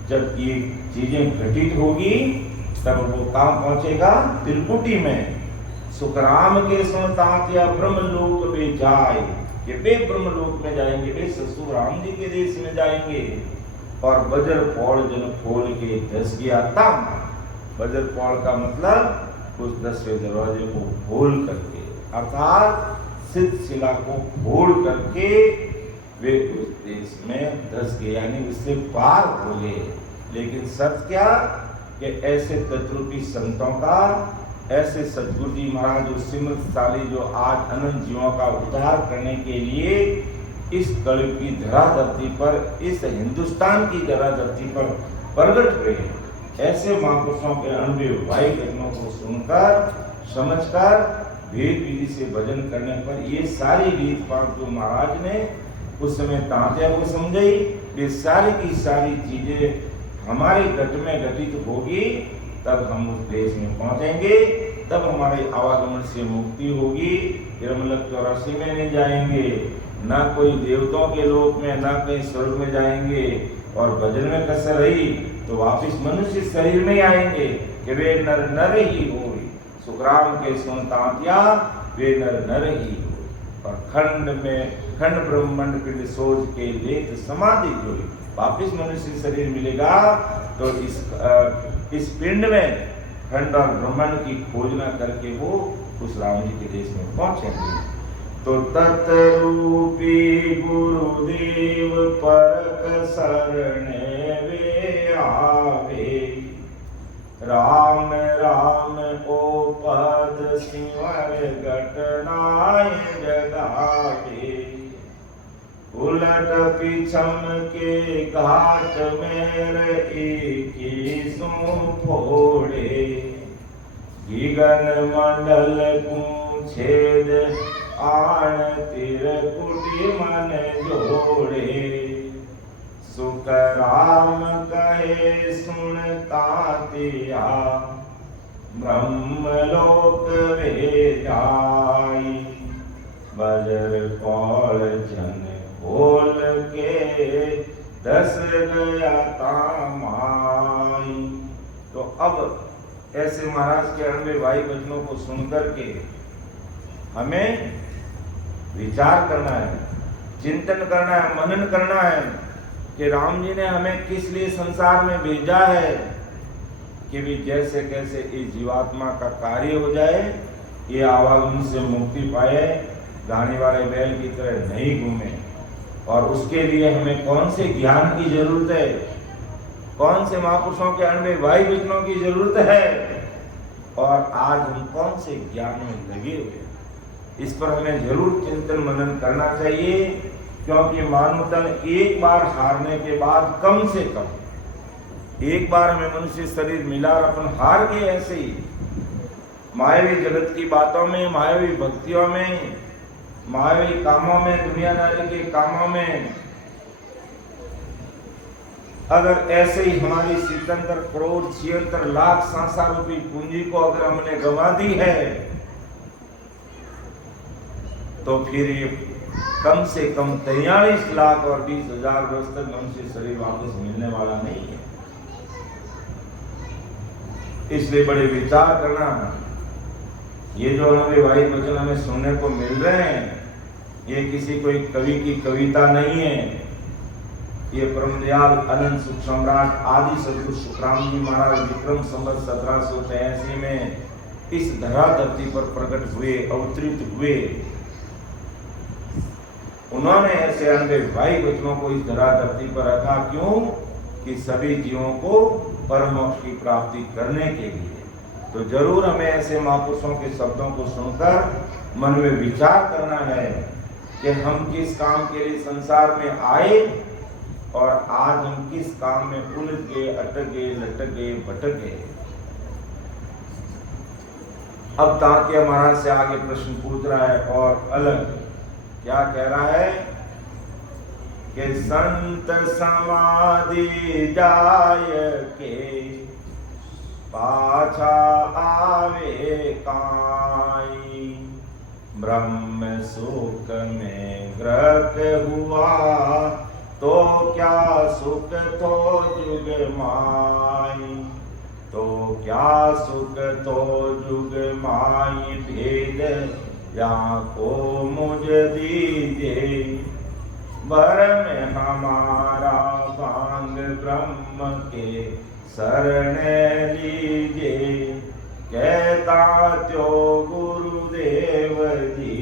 जब ये चीजें घटित होगी तब वो काम पहुंचेगा त्रिपुटी में। सुखराम के सुनतात्या ब्रह्मलोक में जाए कि वे ब्रह्मलोक में जाएंगे, वे ससुर राम जी के देश में जाएंगे। और बजर पौड़ जन खोल के 10 गया तम, बजर पौड़ का मतलब उस 10वें दरवाजे को खोल करके अर्थात सिद्ध शिला को फोड़ करके वे उस देश में 10 गए यानी उससे पार हो गए। लेकिन सत्य क्या कि ऐसे तत्रूपी संतों का, ऐसे सतगुरु जी महाराज जो सिमरशाली जो आज अनंत जीवों का उद्धार करने के लिए इस कलयुग की धरा धरती पर, इस हिंदुस्तान की धरा धरती पर प्रकट हुए, ऐसे महापुरुषों के अनुभव भाई घटनों को सुनकर समझकर वेद विधि से भजन करने पर ये सारी रीत पाठ जो महाराज ने उस समय तांत्या को समझाई, ये सारी की सारी चीजें हमारे घट में घटित होगी, तब हम उस देश में पहुंचेंगे, तब हमारे आवागमन से मुक्ति होगी। फिर हम लोग 84 में नहीं जाएंगे, ना कोई देवताओं के लोक में, ना कहीं स्वर्ग में जाएंगे। और भजन में कसर रही तो वापिस मनुष्य शरीर में आएंगे कि वे नर नर ही हो। सुखराम के सुनतांत्या वे नर नर ही हो। और खंड ब्रह्मांड पिंड सोच के लेत समाधि जो वापिस मनुष्य शरीर मिलेगा तो इस पिंड में खंड और ब्रह्मांड की खोजना करके वो उस राम जी के देश में पहुंचेंगे। तो तत्रूपी गुरुदेव परक शरण वे आवे, राम राम ओ पद सिमर घटनाय जगावे। उलट पिछम के घाट में एक सो फोड़े, गगन मंडल को छेद आण त्रिपुटी मन जोड़े। सुख राम कहे सुन तात्या, ब्रह्मलोक वे जाई। बजर पौड़ जन दस गया तामाई। तो अब ऐसे महाराज के 92 वचनों को सुनकर के हमें विचार करना है, चिंतन करना है, मनन करना है कि राम जी ने हमें किस लिए संसार में भेजा है कि भी जैसे कैसे इस जीवात्मा का कार्य हो जाए, ये आवागमन से मुक्ति पाए, गाने वाले बैल की तरह नहीं घूमे। और उसके लिए हमें कौन से ज्ञान की जरूरत है, कौन से महापुरुषों के 92 वचनों की जरूरत है, और आज हम कौन से ज्ञान में लगे हुए, इस पर हमें जरूर चिंतन मनन करना चाहिए। क्योंकि मानव तन एक बार हारने के बाद, कम से कम एक बार हमें मनुष्य शरीर मिला और अपन हार गए ऐसे ही मायावी जगत की बातों में, मायावी भक्तियों में, मायावी कामों में, दुनियादारी के कामों में, अगर ऐसे ही हमारी 77 करोड़ 76 लाख संसार रूपी पूंजी को अगर हमने गंवा दी है, तो फिर ये कम से कम 43 लाख और 20,000 वर्ष तक मनुष्य शरीर वापस मिलने वाला नहीं है। इसलिए बड़े विचार करना। ये जो हमारे भाई वचन हमें सुनने को मिल रहे हैं, ये किसी कोई कवि की कविता नहीं है। ये परमदयाल अनंत सुख सम्राट आदि सदगुरु सुखराम जी महाराज विक्रम संवत 1783 में इस धरा धरती पर प्रकट हुए, अवतरित हुए। उन्होंने ऐसे 92 वचनों को इस धरा धरती पर रखा। क्यों? कि सभी जीवों को परम मोक्ष की प्राप्ति करने के लिए। तो जरूर हमें ऐसे महापुरुषों के शब्दों को सुनकर मन में विचार करना है कि हम किस काम के लिए संसार में आए और आज हम किस काम में उलझ गए, अटक गए, लटक गए, भटक गए। अब तात्या महाराज से आगे प्रश्न पूछ रहा है और अलग क्या कह रहा है कि संत समाधि जाय के पाछा आवे काई, ब्रह्म सुख में ग्रत हुआ तो क्या सुख तो जुग माई, तो क्या सुख तो जुग माई, भेद या को मुझ दीजिए, बर में हमारा भांग ब्रह्म के शरण लीजिए, कहता त्यो गुरुदेव जी,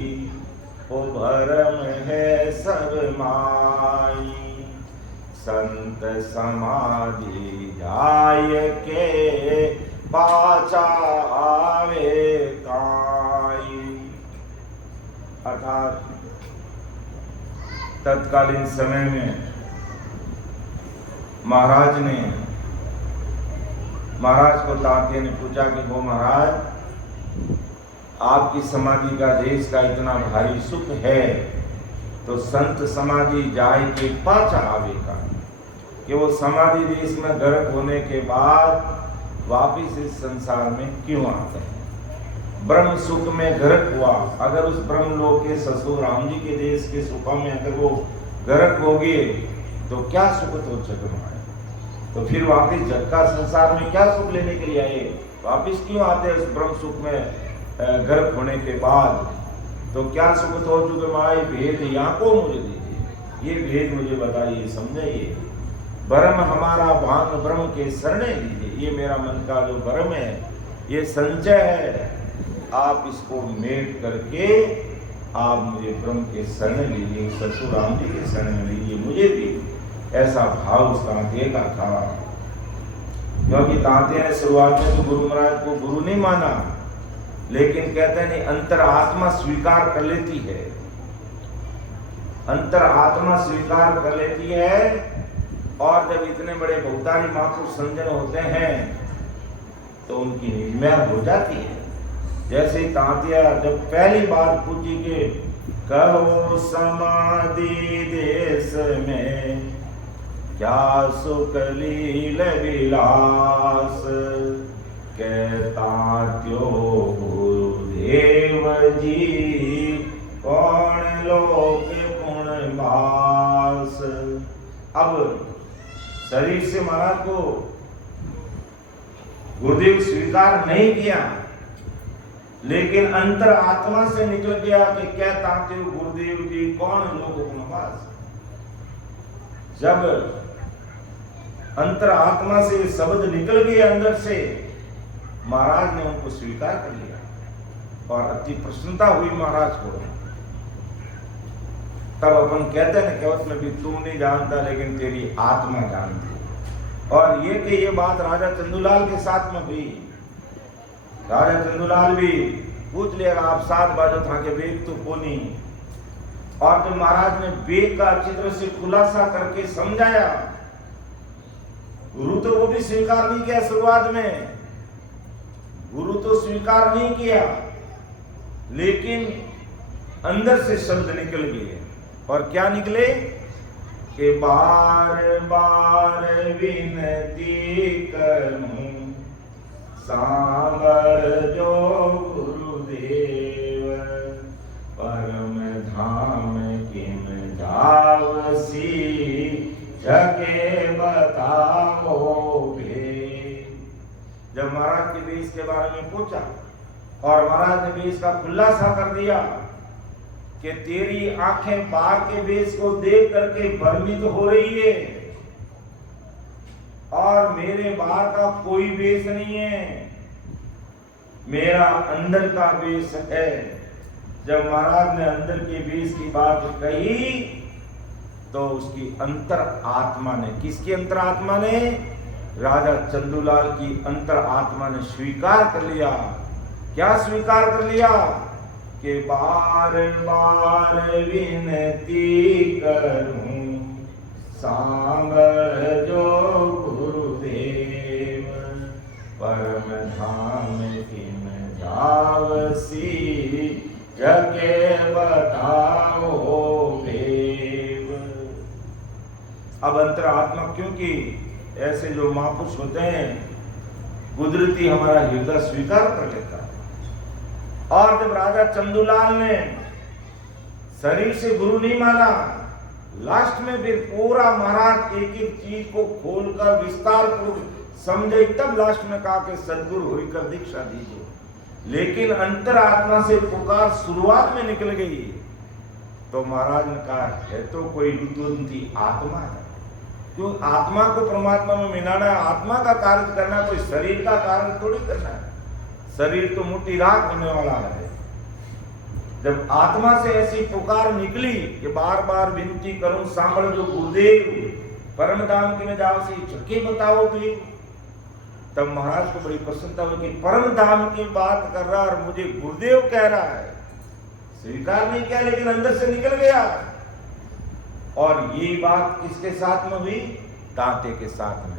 ओ भरम है सब माई, संत समाधि जाय के पाछा आवे काई। अर्थात तत्कालीन समय में महाराज को तात्या ने पूछा कि वो महाराज, आपकी समाधि का देश का इतना भारी सुख है, तो संत समाधि जाय के पाछा आवे का, कि वो समाधि देश में गर्क होने के बाद वापिस इस संसार में क्यों आते हैं। ब्रह्म सुख में गर्क हुआ, अगर उस ब्रह्म लोक के ससुर राम जी के देश के सुखों में अगर वो गर्क हो गए तो क्या सुख तो जग में आए, तो फिर वापिस जग का संसार में क्या सुख लेने के लिए आए, वापिस क्यों आते उस ब्रह्म सुख में गर्क होने के बाद। तो क्या सुख तो जग में आए, भेद यहाँ को मुझे दीजिए, ये भेद मुझे बताइए, समझाइए। ब्रह्म हमारा भांग ब्रह्म के शरणे लीजिए, ये मेरा मन का जो ब्रह्म है, ये संचय है, आप इसको मेट करके आप मुझे ब्रह्म के शरण लीजिए, ससुर राम जी के शरण लीजिए। मुझे भी ऐसा भाव उस तांते का था, क्योंकि तांते ने शुरुआत में तो गुरु महाराज को गुरु नहीं माना, लेकिन कहते हैं अंतर आत्मा स्वीकार कर लेती है, अंतर आत्मा स्वीकार कर लेती है। और जब इतने बड़े भौतारी महापुरुष संजन होते हैं तो उनकी निजमय हो जाती है। जैसे तांतिया जब पहली बार पूछी के कहो समाधि देश में क्या सुख लील विलास, कहता त्यो गुरुदेव जी कौन लोक गुण बास। अब शरीर से महाराज को गुरुदेव स्वीकार नहीं किया, लेकिन अंतर आत्मा से निकल गया कि क्या ताते हो गुरुदेव जी कौन लोगों को नवाज। जब अंतर आत्मा से शब्द निकल गए अंदर से, महाराज ने उनको स्वीकार कर लिया और अति प्रसन्नता हुई महाराज को। तब अपन कहते हैं केवट में भी तू नहीं जानता लेकिन तेरी आत्मा जानती। और ये कि ये बात राजा चंदूलाल के साथ में हुई। राजा चंदूलाल भी पूछ लिया आप 7 बाजू था के वेग तो कोनी। और जब महाराज ने वेग का अच्छी तरह से खुलासा करके समझाया, गुरु तो वो भी स्वीकार नहीं किया शुरुआत में, गुरु तो स्वीकार नहीं किया, लेकिन अंदर से शब्द निकल गए। और क्या निकले कि बार बार विनती करूं सांबर जो गुरुदेव, परम धाम किम जावसी जगे बताओ भे। जब महाराज के वेश के बारे में पूछा और महाराज ने वेश का खुलासा कर दिया कि तेरी आंखें बाहर के वेश को देख करके भ्रमित हो रही है और मेरे बाहर का कोई वेश नहीं है, मेरा अंदर का वेश है। जब महाराज ने अंदर के वेश की बात कही तो उसकी अंतर आत्मा ने, किसकी अंतर आत्मा ने? राजा चंदूलाल की अंतर आत्मा ने स्वीकार कर लिया। क्या स्वीकार कर लिया? कि बार बार विनती करूं सांबर जो गुरुदेव, परम धाम किम जावसी जगे बताओ देव। अब अंतर आत्मा, क्योंकि ऐसे जो महापुरुष होते हैं कुदरती हमारा हृदय स्वीकार कर लेता है। और जब राजा चंदूलाल ने शरीर से गुरु नहीं माना, लास्ट में फिर पूरा महाराज एक एक चीज को खोलकर विस्तार पूर्वक समझे, तब लास्ट में कहा कि सदगुरु होकर दीक्षा दीजिए। लेकिन अंतर आत्मा से पुकार शुरुआत में निकल गई तो महाराज ने कहा है तो कोई रुद्रवंती आत्मा है, क्यों आत्मा को परमात्मा में मिलाना है, आत्मा का कार्य करना, कोई शरीर का कार्य थोड़ी करना है। शरीर तो मुट्ठी राख होने वाला है। जब आत्मा से ऐसी पुकार निकली कि बार बार विनती करूं सांभल जो गुरुदेव, परम धाम की में जाओ से झके बताओ भी, तब महाराज को बड़ी प्रसन्नता हुई कि परम धाम की बात कर रहा और मुझे गुरुदेव कह रहा है। स्वीकार नहीं किया लेकिन अंदर से निकल गया। और ये बात किसके साथ में हुई? तांते के साथ में।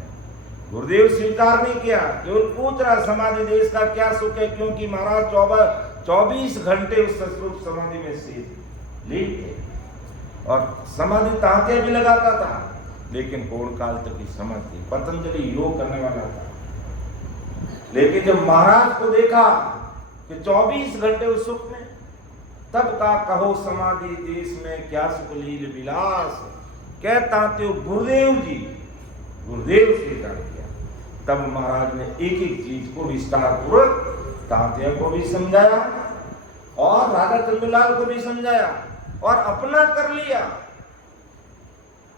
गुरुदेव स्वीकार नहीं किया, केवल पूछ रहा समाधि देश का क्या सुख है, क्योंकि महाराज 24 घंटे उस सतरूप समाधि में स्थित थे और समाधि तांते भी लगाता था, लेकिन पूर्ण काल तक की समाधि, पतंजलि योग करने वाला था। लेकिन जब महाराज को देखा कि 24 घंटे उस सुख में, तब का कहो समाधि देश में क्या सुख लील विलास, कहता तो गुरुदेव जी, गुरुदेव स्वीकार किया। तब महाराज ने एक एक चीज को विस्तार पूर्वक तांत्या को भी समझाया और राजा चंदूलाल को भी समझाया और अपना कर लिया,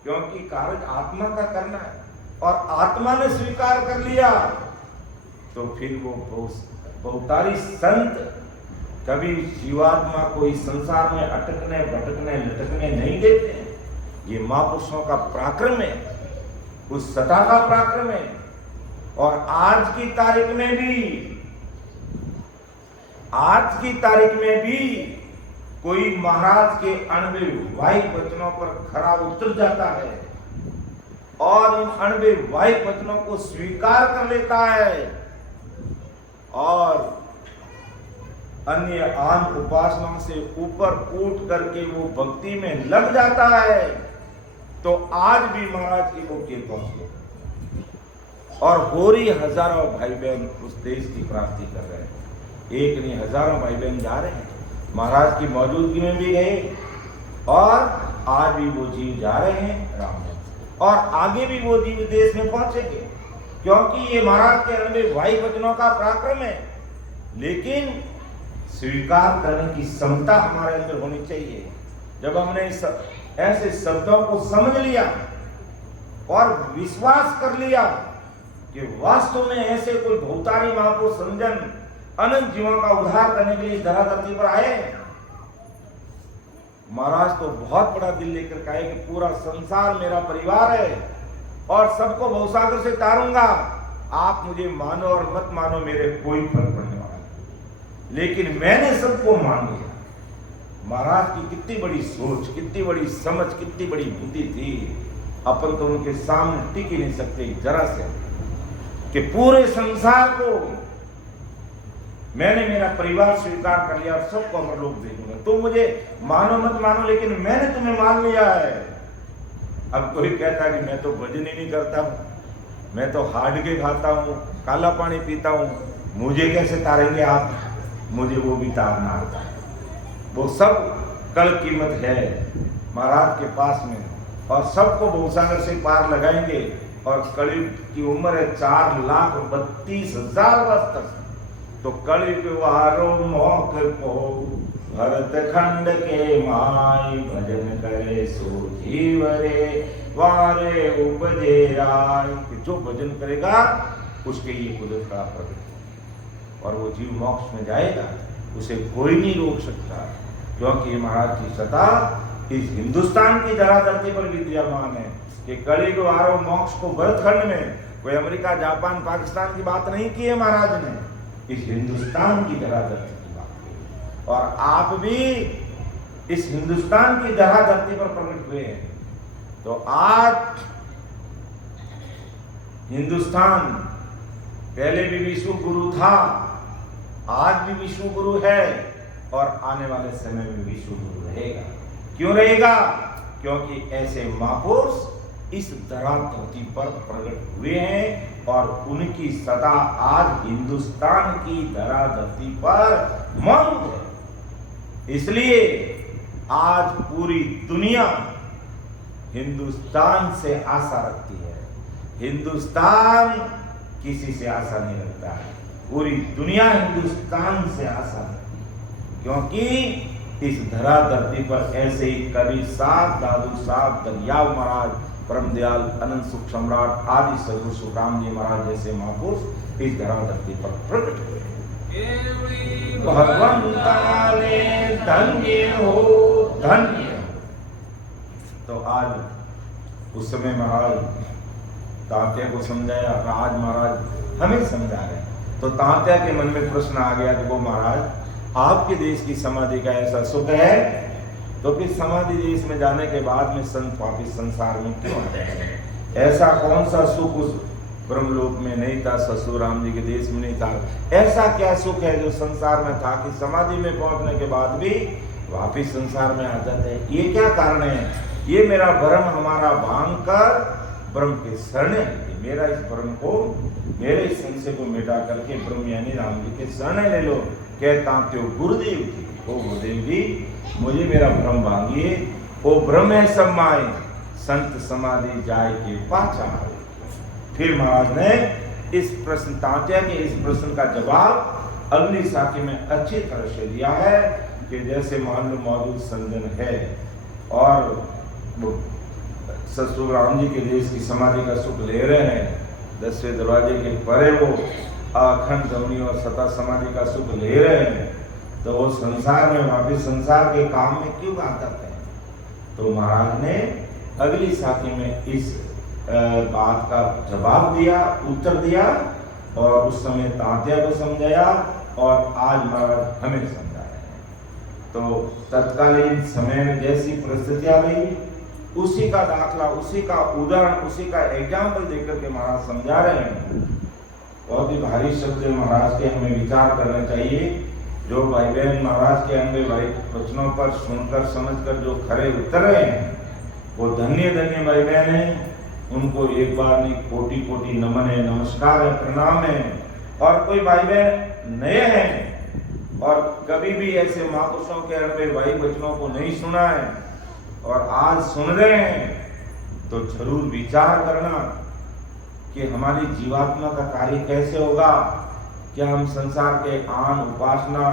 क्योंकि कार्य आत्मा का करना है और आत्मा ने स्वीकार कर लिया। तो फिर वो बहुतारी संत कभी जीवात्मा को इस संसार में अटकने भटकने लटकने नहीं देते। ये महापुरुषों का पराक्रम है, उस सता का पराक्रम है। और आज की तारीख में भी कोई महाराज के अणविवाहिक वचनों पर खरा उतर जाता है और इन अणविवाहिक वचनों को स्वीकार कर लेता है और अन्य आन उपासनाओं से ऊपर उठ करके वो भक्ति में लग जाता है, तो आज भी महाराज की वो कृपा पहुंच और हो रही हजारों भाई बहन उस देश की प्राप्ति कर रहे हैं। एक नहीं हजारों भाई बहन जा रहे हैं, महाराज की मौजूदगी में भी गए और आज भी वो जीव जा रहे हैं राम। और आगे भी वो जीव देश में पहुंचेंगे, क्योंकि ये महाराज के अनबे भाई वचनों का पराक्रम है। लेकिन स्वीकार करने की क्षमता हमारे अंदर होनी चाहिए। जब हमने ऐसे शब्दों को समझ लिया और विश्वास कर लिया कि वास्तव में ऐसे कोई भौतारी महापुरुष संजन अनंत जीवों का उद्धार करने के लिए इस धरा धरती पर आए, महाराज तो बहुत बड़ा दिल लेकर कहे कि पूरा संसार मेरा परिवार है और सबको भवसागर से तारूंगा, आप मुझे मानो और मत मानो, मेरे कोई फर्क पड़ने वाला नहीं, लेकिन मैंने सबको मान लिया। महाराज की कितनी बड़ी सोच, कितनी बड़ी समझ, कितनी बड़ी बुद्धि थी। अपन तो उनके सामने टिक ही नहीं सकते जरा से, कि पूरे संसार को मैंने मेरा परिवार स्वीकार कर लिया और सबको अमरलोक भेजूंगा, तुम मुझे मानो मत मानो, लेकिन मैंने तुम्हें मान लिया है। अब कोई कहता है कि मैं तो भजन ही नहीं करता हूं, मैं तो हार्ड के खाता हूं, काला पानी पीता हूं, मुझे कैसे तारेंगे आप? मुझे वो भी तारना आता है। वो सब कल कीमत है महाराज के पास में, और सबको भवसागर से पार लगाएंगे। और कलयुग की उम्र है 4,32,000 वर्ष तक। तो कलयुग वारो मोक को भरत खंड के माई, भजन करे सो जीव रे वारे उपजे राय। जो भजन करेगा उसके ये कुदरत का प्रकट, और वो जीव मोक्ष में जाएगा, उसे कोई नहीं रोक सकता, क्योंकि महाराज की सत्ता इस हिंदुस्तान की धरा धरती पर विद्यमान है। कि कलयुग वारो मोक्ष को भरतखंड में, कोई अमेरिका, जापान, पाकिस्तान की बात नहीं की है महाराज ने, इस हिंदुस्तान की धरा धरती की बात की। और आप भी इस हिंदुस्तान की धरा धरती पर प्रकट हुए हैं। तो आज हिंदुस्तान पहले भी विश्व गुरु था, आज भी विश्व गुरु है, और आने वाले समय में विश्व गुरु रहेगा। क्यों रहेगा? क्योंकि ऐसे महापुरुष इस धरा धरती पर प्रकट हुए हैं, और उनकी सदा आज हिंदुस्तान की धरा धरती पर मौजूद है। इसलिए आज पूरी दुनिया हिंदुस्तान से आशा रखती है। हिंदुस्तान किसी से आशा नहीं रखता है, पूरी दुनिया हिंदुस्तान से आशा रखती है। क्योंकि इस धरा धरती पर ऐसे ही कबीर साहब, दादू साहब, दरियाव महाराज, परम दयाल, अनंत सुख सम्राट आदि सदगुरु सुखराम जी महाराज जैसे महापुरुष इस धरा धरती पर प्रकट हुए। भगवंता ने धन्य हो, धन्य। तो आज उस समय महाराज तात्या को समझाया, आज महाराज हमें समझा रहे हैं। तो तात्या के मन में प्रश्न आ गया कि वो महाराज, आपके देश की समाधि का ऐसा सुख है, तो फिर समाधि देश में जाने के बाद में संत वापिस संसार में क्यों आते हैं? ऐसा कौन सा सुख उस ब्रह्मलोक में नहीं था, ससुर राम जी के देश में नहीं था? ऐसा क्या सुख है जो संसार में था कि समाधि में पहुंचने के बाद भी वापिस संसार में आ जाते हैं? ये क्या कारण है? ये मेरा भ्रम हमारा भांग कर ब्रह्म के शरणे, मेरा इस भ्रम को, मेरे इस संशय को मिटा करके ब्रह्म यानी राम जी के शरणे ले लो। कहता त्यो गुरुदेव जी, ओ गुरुदेव जी मुझे मेरा भ्रम भांगिए। ओ भ्रम है सब माए, संत समाधि जाए के पाछा। फिर महाराज ने इस प्रश्न, तात्या के इस प्रश्न का जवाब अगली साखी में अच्छी तरह से दिया है कि जैसे मान लो मौजूद संजन है और ससुर राम जी के देश की समाधि का सुख ले रहे हैं, 10वें दरवाजे के परे वो अखंड ध्वनि और सता समाधि का सुख ले रहे हैं, तो वो संसार में वापिस संसार के काम में क्यों काम करते हैं? तो महाराज ने अगली साथी में इस बात का जवाब दिया, उत्तर दिया, और उस समय तात्या को समझाया, और आज महाराज हमें समझा रहे हैं। तो तत्कालीन समय में जैसी परिस्थितियां गई, उसी का दाखला, उसी का उदाहरण, उसी का एग्जाम्पल देकर के महाराज समझा रहे हैं। बहुत ही भारी शब्द महाराज के हमें विचार करना चाहिए। जो भाई बहन महाराज के अंगे भाई वचनों पर सुनकर समझकर जो खरे उतर रहे हैं, वो धन्य धन्य भाई बहन हैं। उनको एक बार नहीं कोटि कोटि नमन है, नमस्कार है, प्रणाम है। और कोई भाई बहन नए हैं और कभी भी ऐसे महापुरुषों के अंगे भाई वचनों को नहीं सुना है और आज सुन रहे हैं, तो जरूर विचार करना कि हमारी जीवात्मा का कार्य कैसे होगा। क्या हम संसार के आन उपासना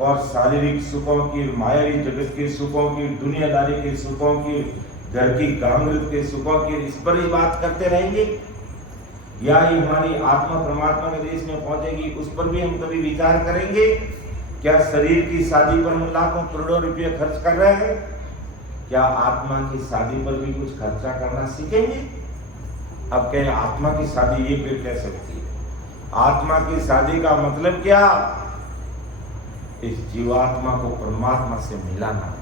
और शारीरिक सुखों की, मायावी जगत के सुखों की, दुनियादारी के सुखों की, घर की गांगृत के सुखों की, इस पर ही बात करते रहेंगे, या ही हमारी आत्मा परमात्मा के देश में पहुंचेगी, उस पर भी हम कभी विचार करेंगे। क्या शरीर की शादी पर हम लाखों करोड़ों रुपये खर्च कर रहे हैं, क्या आत्मा की शादी पर भी कुछ खर्चा करना सीखेंगे? अब कहें आत्मा की शादी, ये फिर कह सकती है आत्मा की शादी का मतलब क्या? इस जीवात्मा को परमात्मा से मिलाना,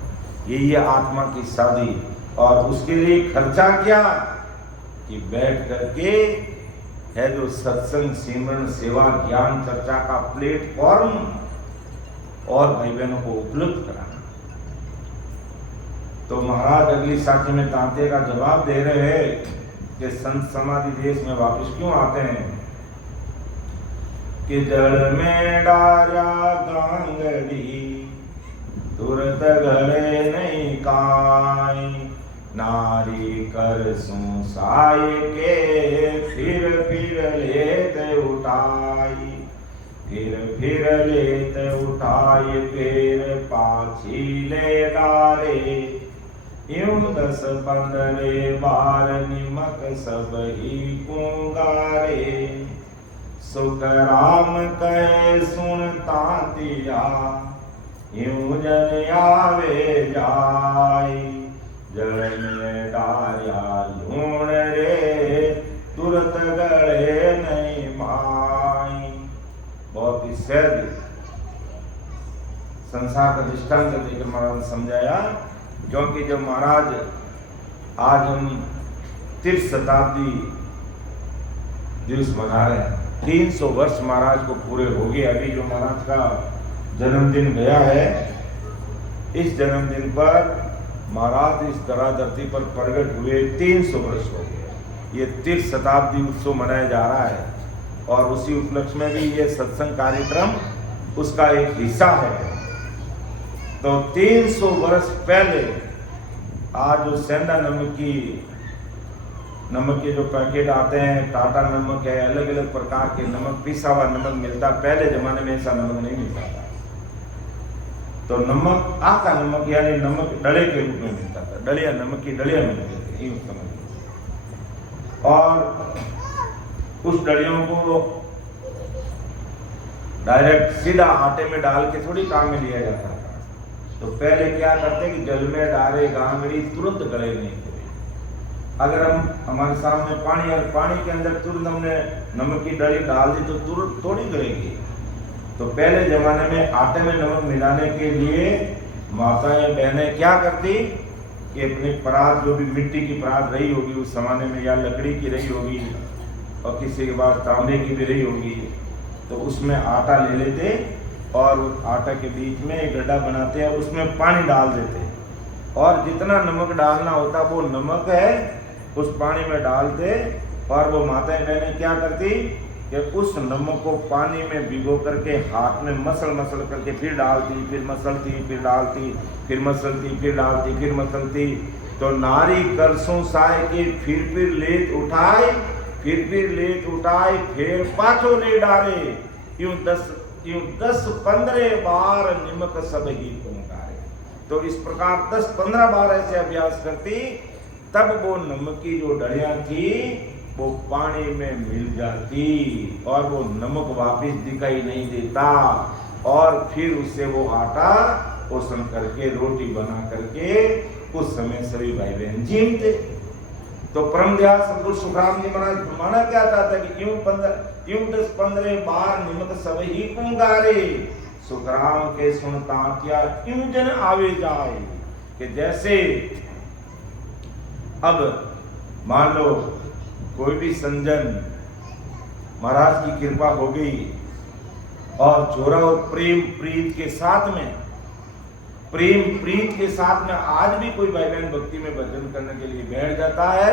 यही है आत्मा की शादी। और उसके लिए खर्चा क्या कि बैठ करके है जो सत्संग, सिमरन, सेवा, ज्ञान चर्चा का प्लेटफॉर्म और भाई बहनों को उपलब्ध कराना। तो महाराज अगली साखी में तांते का जवाब दे रहे हैं कि संत समाधि देश में वापस क्यों आते हैं कि जड़ में डारा गांगड़ी तुरत गले नहीं काई, नारी कर सुसाय के फिर लेत उठाई, फिर लेत उठाई, फिर पाछी ले डारे, यूं 10-15 बार निमक सब ही पुंगारे। सुख राम कहे सुन तातिया, यूं जन आवे जाई, जड़ में डारिया लूण रे, तुरत गले नहीं माई। बहुत ही सहज संसार का दृष्टांत देकर महाराज ने समझाया, क्योंकि जब महाराज आज हम 30 शताब्दी दिवस मना रहे हैं, 300 वर्ष महाराज को पूरे हो गए। अभी जो महाराज का जन्मदिन गया है, इस जन्मदिन पर महाराज इस धरा धरती पर प्रकट हुए 300 वर्ष हो गए। ये 30 शताब्दी उत्सव मनाया जा रहा है और उसी उपलक्ष्य में भी ये सत्संग कार्यक्रम उसका एक हिस्सा है। तो 300 वर्ष पहले आज जो सेंधा नमक के जो पैकेट आते हैं, टाटा नमक है, अलग अलग प्रकार के नमक, पिसा हुआ नमक मिलता। पहले जमाने में ऐसा नमक नहीं मिलता था। तो नमक आका नमक यानी नमक डले के रूप में मिलता था, डलिया, नमक की डलिया मिलती थी उस समय। और उस डलियों को डायरेक्ट सीधा आटे में डाल के थोड़ी काम में लिया जाता था। तो पहले क्या करते कि जल में डाले गांगड़ी, तुरंत गले नहीं थे। अगर हम हमारे सामने पानी और पानी के अंदर तुरंत हमने नमक की डली डाल दी तो तुरंत थोड़ी गलेगी। तो पहले जमाने में आटे में नमक मिलाने के लिए माताएं बहनें क्या करती कि अपनी परात, जो भी मिट्टी की परात रही होगी उस जमाने में, या लकड़ी की रही होगी और किसी के पास तांबे की भी रही होगी, तो उसमें आटा ले लेते और आटा के बीच में एक गड्ढा बनाते हैं, उसमें पानी डाल देते और जितना नमक डालना होता वो नमक है उस पानी में डालते। और वो माताएं बहनें क्या करती कि उस नमक को पानी में भिगो करके हाथ में मसल करके फिर डालती, फिर मसलती, फिर डालती, फिर मसलती, फिर डालती, फिर मसलती। तो नारी करसों साय के फिर लेत उठाए, फिर लेत उठाए, फिर पाछो ले डारे, यूं 10-15 बार निमक सब ही पुंगारे। तो इस प्रकार 10-15 बार ऐसे अभ्यास करती, तब वो नमक की जो डलियां थी वो पानी में मिल जाती और वो नमक वापस दिखाई नहीं देता। और फिर उससे वो आटा पोषण करके रोटी बना करके उस समय सभी भाई बहन जीवते। तो परम दयाल सद्गुरु सुखराम जी महाराज फरमाना क्या चाहता कि यूं 10-15 बार निमक सब ही पुंगारे, सुखराम के सुनता क्या यूं जन आवे जाए। कि जैसे अब मान लो कोई भी संजन महाराज की कृपा हो गई और जोरा और प्रेम प्रीत के साथ में आज भी कोई भाई बहन भक्ति में भजन करने के लिए बैठ जाता है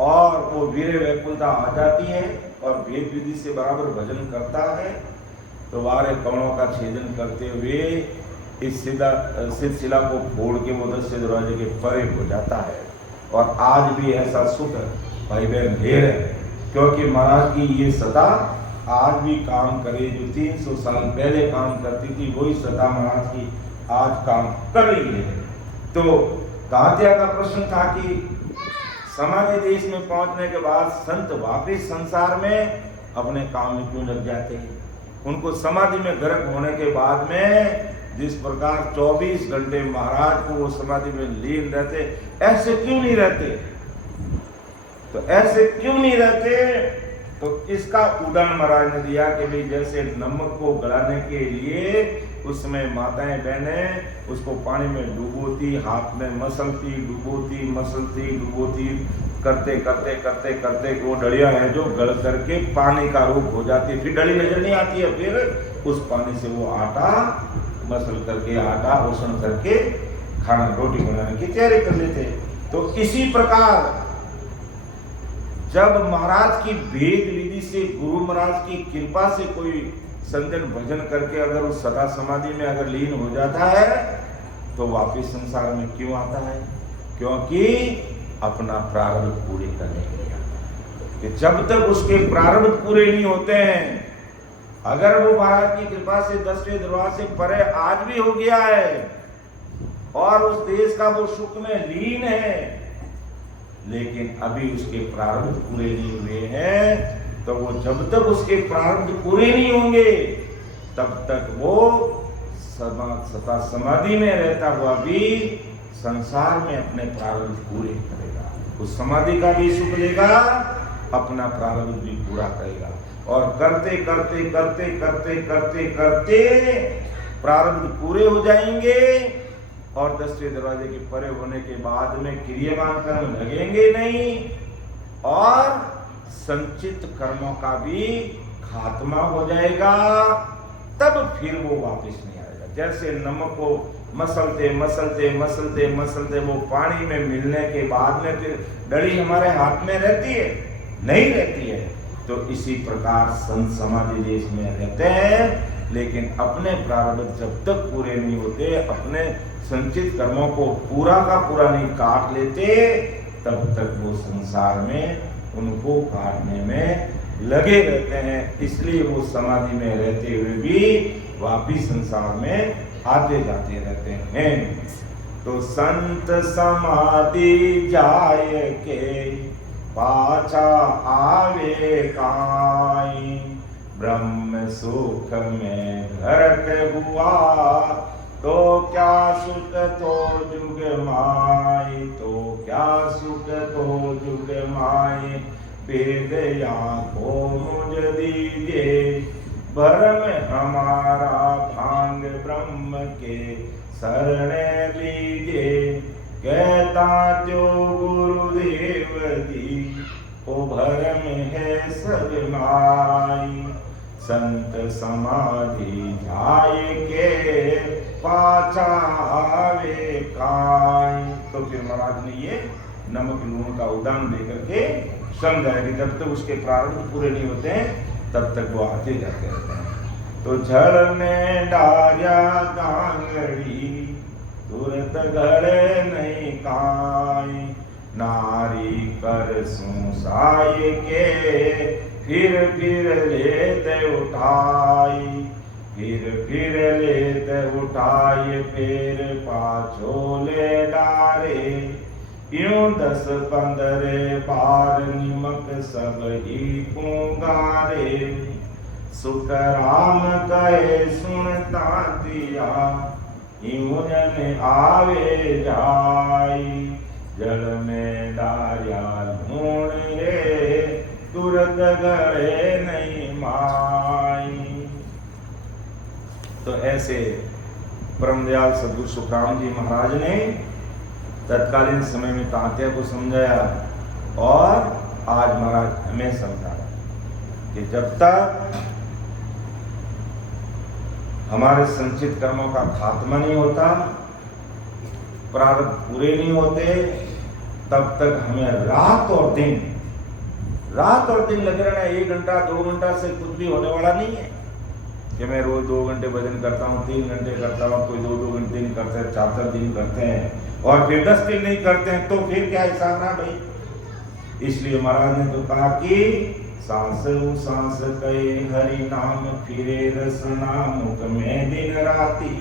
और वो वीर व्याकुलता आ जाती है और भेद विधि से बराबर भजन करता है, तो वारे कवणों का छेदन करते हुए इस शिला को फोड़ के वो 10 दरवाजे के परे हो जाता है। और आज भी ऐसा सुख भाई बहन ढेर है, क्योंकि महाराज की ये सता आज भी काम करे। जो 300 साल पहले काम करती थी वही सता महाराज की आज काम कर रही है। तो तात्या का प्रश्न था कि समाधि देश में पहुंचने के बाद संत वापिस संसार में अपने काम में क्यों लग जाते हैं? उनको समाधि में गर्क होने के बाद में जिस प्रकार 24 घंटे महाराज को वो समाधि में लीन रहते, ऐसे क्यों नहीं रहते? तो ऐसे क्यों नहीं रहते? तो इसका उदाहरण महाराज ने दिया कि भाई जैसे नमक को गलाने के लिए उसमें माताएं बहनें उसको पानी में डुबोती, हाथ में मसलती, डुबोती, मसलती, डुबोती करते करते करते करते वो डलियां हैं जो गल करके पानी का रूप हो जाती है, फिर डली नजर नहीं आती है, फिर उस पानी से वो आटा मसल करके, आटा ओसन करके खाना रोटी बनाने की तैयारी कर लेते। तो इसी प्रकार जब महाराज की भेद विधि से, गुरु महाराज की कृपा से कोई संजन भजन करके अगर उस सदा समाधि में अगर लीन हो जाता है तो वापिस संसार में क्यों आता है? क्योंकि अपना प्रारब्ध पूरे करने के लिए आता है। कि जब तक उसके प्रारब्ध पूरे नहीं होते हैं, अगर वो महाराज की कृपा से 10वें दरबार से परे आज भी हो गया है और उस देश का वो सुख में लीन है, लेकिन अभी उसके प्रारब्ध पूरे नहीं हुए हैं, तो वो जब तक उसके प्रारब्ध पूरे नहीं होंगे तब तक वो सदा समाधि में रहता हुआ भी संसार में अपने प्रारब्ध पूरे करेगा। उस समाधि का भी सुख लेगा, अपना प्रारब्ध भी पूरा करेगा, और करते करते करते करते करते करते प्रारब्ध पूरे हो जाएंगे और 10वें दरवाजे के परे होने के बाद में क्रियामान कर्म लगेंगे नहीं और संचित कर्मों का भी खात्मा हो जाएगा। तब फिर वो वापस नहीं आएगा। जैसे नमक को मसलते मसलते मसलते मसलते वो पानी में मिलने के बाद में फिर डली हमारे हाथ में रहती है? नहीं रहती है। तो इसी प्रकार संत समाधि देश में रहते हैं, लेकिन अपने प्रारब्ध जब तक पूरे नहीं होते, अपने संचित कर्मों को पूरा का पूरा नहीं काट लेते, तब तक वो संसार में उनको काटने में लगे रहते हैं। इसलिए वो समाधि में रहते हुए भी वापिस संसार में आते जाते रहते हैं। तो संत समाधि जाय के पाछा आवे काई, ब्रह्म सुख में घरक हुआ तो क्या सुख तो जुग माई, तो क्या सुख तो जुग माई। वेद आंखों मुझ दीजिए भरम हमारा भांग ब्रह्म के शरण लीजिए। कहता जो गुरुदेव जी ओ भरम है सब माई। संत समाधि जाय के पाछा आवे काई। तो फिर महाराज ने ये नमक लूण का उदाहरण देकर के समझाया कि जब तक उसके प्रारब्ध पूरे नहीं होते हैं तब तक वो आते जाते रहते हैं। तो झड़ने डार्या गांगड़ी तुरंत घड़े नहीं काई। नारी कर सुसाय के फिर लेते उठाई। फिर लेते उठाई फिर पाछोले डारे। यूं 10-15 बार निमक सब ही पुंगारे। सुख राम कहे सुनता दिया यूं जन आवे जाई। जल में डारिया लूण रे तुरंत गड़े नहीं माई। तो ऐसे परमदयाल सद्गुरु सुखराम जी महाराज ने तत्कालीन समय में तांत्या को समझाया और आज महाराज हमें समझाया कि जब तक हमारे संचित कर्मों का खात्मा नहीं होता, प्रारब्ध पूरे नहीं होते, तब तक हमें रात और दिन लगे रहना। 1 घंटा 2 घंटा से कुछ भी होने वाला नहीं है। कि मैं रोज 2 घंटे भजन करता हूँ, 3 घंटे करता हूँ, कोई 2 घंटे दिन करते हैं, 4 दिन करते हैं और फिर 10 दिन नहीं करते हैं, तो फिर क्या हिसाब ना भाई। इसलिए महाराज ने तो कहा कि सांस सांस कहे हरि नाम फिरे रसना मुख में दिन राती,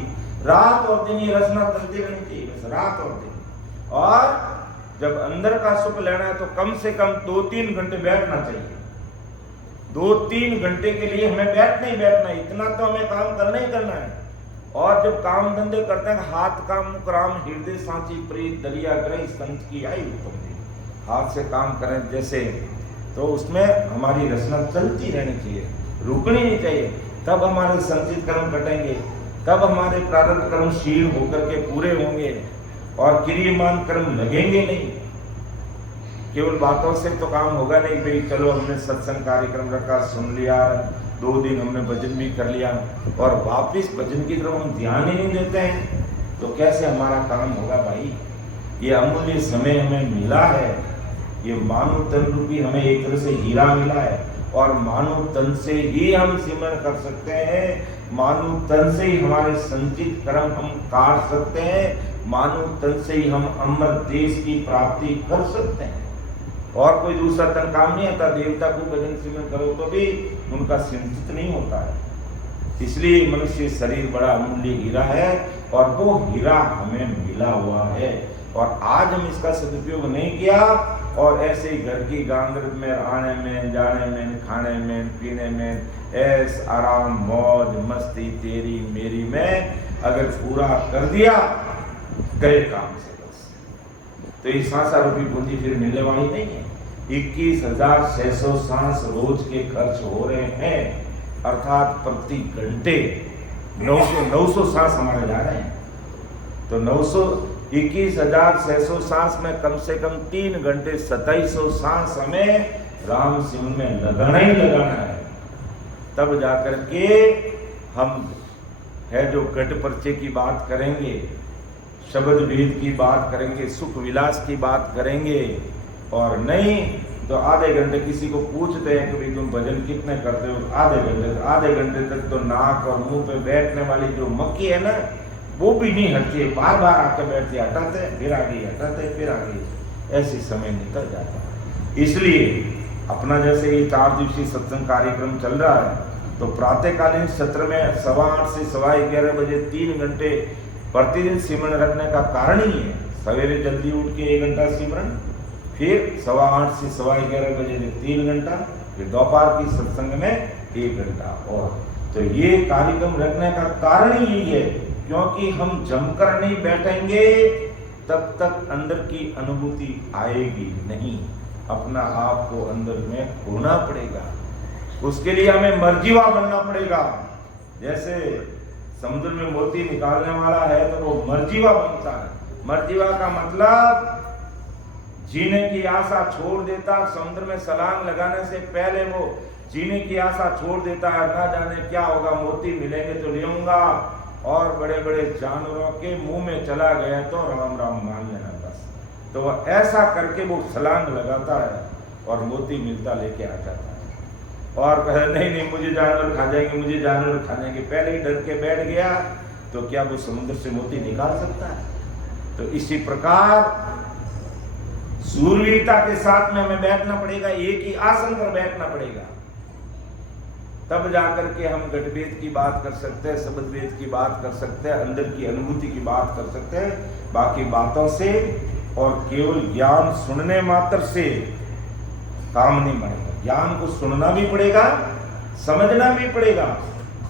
रात और दिन ये रचना चलती रहनी चाहिए, बस रात और दिन। और जब अंदर का सुख लेना है तो कम से कम 2-3 घंटे बैठना चाहिए। 2-3 घंटे के लिए हमें बैठना ही बैठना है, इतना तो हमें काम करना ही करना है। और जब काम धंधे करते हैं, हाथ का मुख राम हृदय सांची प्रीत दरिया ग्रह संत की आई उत्तम दी, हाथ से काम करें जैसे, तो उसमें हमारी रचना चलती रहनी चाहिए, रुकनी नहीं चाहिए। तब हमारे संचित कर्म कटेंगे, तब हमारे प्रारब्ध कर्म शील होकर के पूरे होंगे और क्रियमान कर्म लगेंगे नहीं। केवल बातों से तो काम होगा नहीं भाई, चलो हमने सत्संग कार्यक्रम रखा, सुन लिया, 2 दिन हमने भजन भी कर लिया और वापिस भजन की तरफ हम ध्यान ही नहीं देते हैं, तो कैसे हमारा काम होगा भाई। ये अमूल्य समय हमें मिला है, ये मानव तन रूपी हमें एक तरह से हीरा मिला है और मानव तन से ही हम सिमरण कर सकते हैं, मानव तन से ही हमारे संचित कर्म हम काट सकते हैं, मानव तन से ही हम अमर देश की प्राप्ति कर सकते हैं। और कोई दूसरा तन काम नहीं आता। देवता को भजन सिमरण करो तो भी उनका सिंचित नहीं होता है। इसलिए मनुष्य शरीर बड़ा अमूल्य हीरा है और वो हीरा हमें मिला हुआ है और आज हम इसका सदुपयोग नहीं किया और ऐसे ही घर की गांगरत में आने में जाने में खाने में पीने में ऐस आराम मौज मस्ती तेरी मेरी में अगर पूरा कर दिया गए काम से, बस तो ये सांसा रूपी पूंजी फिर मिलने वाली नहीं है। 21,600 सांस रोज के खर्च हो रहे हैं, अर्थात प्रति घंटे 900 सांस हमारे जा रहे हैं, तो 21,600 सांस में कम से कम 3 घंटे 2700 सांस हमें राम सिमरन में लगाना ही लगाना है। तब जाकर के हम है जो घट पर्चे की बात करेंगे, शब्द भेद की बात करेंगे, सुख विलास की बात करेंगे, और नहीं तो आधे घंटे किसी को पूछते हैं कि भाई तुम भजन कितने करते हो, आधे घंटे तक तो नाक और मुंह पे बैठने वाली जो मक्खी है ना वो भी नहीं हटती है, बार बार आके बैठती है, हटाते हैं फिर आ गई, हटाते हैं फिर आ गई, ऐसी समय निकल जाता है। इसलिए अपना जैसे ये 4 दिवसीय सत्संग कार्यक्रम चल रहा है, तो प्रातःकालीन सत्र में 8:15 से 11:15 बजे 3 घंटे प्रतिदिन सिमरन रखने का कारण ही है। सवेरे जल्दी उठ के 1 घंटा सिमरन, फिर 8:15 से 11:15 बजे 3 घंटा, फिर दोपहर की सत्संग में 1 घंटा। और तो ये कार्यक्रम रखने का कारण ही यही है, क्योंकि हम जमकर नहीं बैठेंगे तब तक अंदर की अनुभूति आएगी नहीं, अपना आप को अंदर में खोना पड़ेगा, उसके लिए हमें मर्जीवा बनना पड़ेगा। जैसे समुद्र में मोती निकालने वाला है तो वो मर्जीवा बनता है। मर्जीवा का मतलब जीने की आशा छोड़ देता, समुद्र में छलांग लगाने से पहले वो जीने की आशा छोड़ देता है, ना जाने क्या होगा, मोती मिलेंगे तो ले आऊंगा, और बड़े बड़े जानवरों के मुंह में चला गया तो राम राम मान लेना बस। तो वह ऐसा करके वो छलांग लगाता है और मोती मिलता लेके आ जाता है, और कहे नहीं मुझे जानवर खा जाएंगे, मुझे जानवर खा जाएंगे, पहले ही डर के बैठ गया तो क्या वो समुद्र से मोती निकाल सकता है। तो इसी प्रकार सूरवीरता के साथ में हमें बैठना पड़ेगा, एक ही आसन पर बैठना पड़ेगा, तब जाकर के हम गठभेद की बात कर सकते हैं, शब्द भेद की बात कर सकते हैं, अंदर की अनुभूति की बात कर सकते हैं। बाकी बातों से और केवल ज्ञान सुनने मात्र से काम नहीं बनेगा, ज्ञान को सुनना भी पड़ेगा, समझना भी पड़ेगा